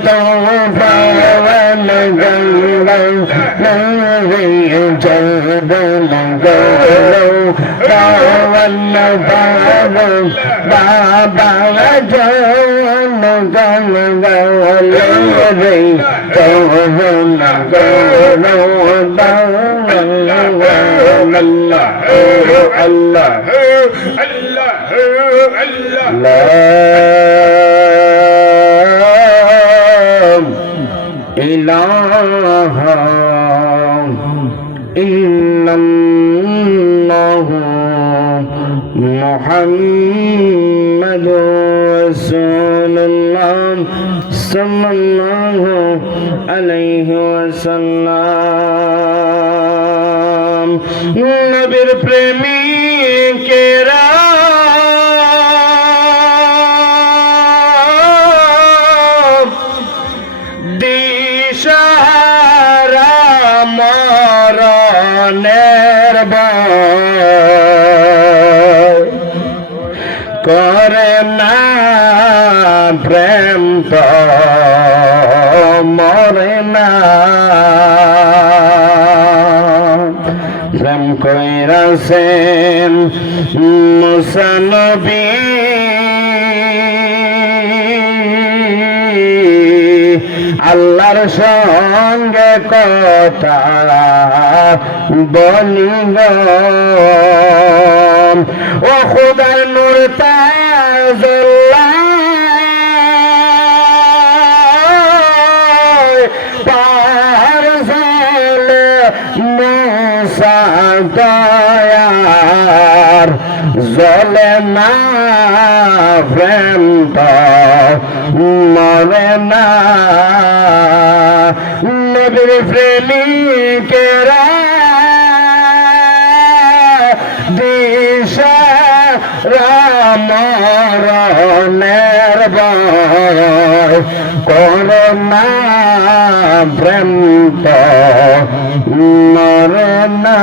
দোবাল গঙ্গল জগল গল দাওয়াল বাবা জন গল গল রে জগল গল Allah, Allah, Allah, Allah. لا إله إلا الله محمد رسول الله صلى الله عليه وسلم নবীর প্রেমিকেরা দিশাহারা মরণের ভয় করে না প্রেম তো মরে না প্রেম কইরাছেন মুসা নবী আল্লাহর সঙ্গে কথা বলিল ও খুদার নূর তাজুল্লাহ পার সালে মুসা দয়ার জলে না প্রেম তো মরে না নবীর প্রেমিকেরা দিশা মরণের ভয় করে না প্রেম তো মরে না।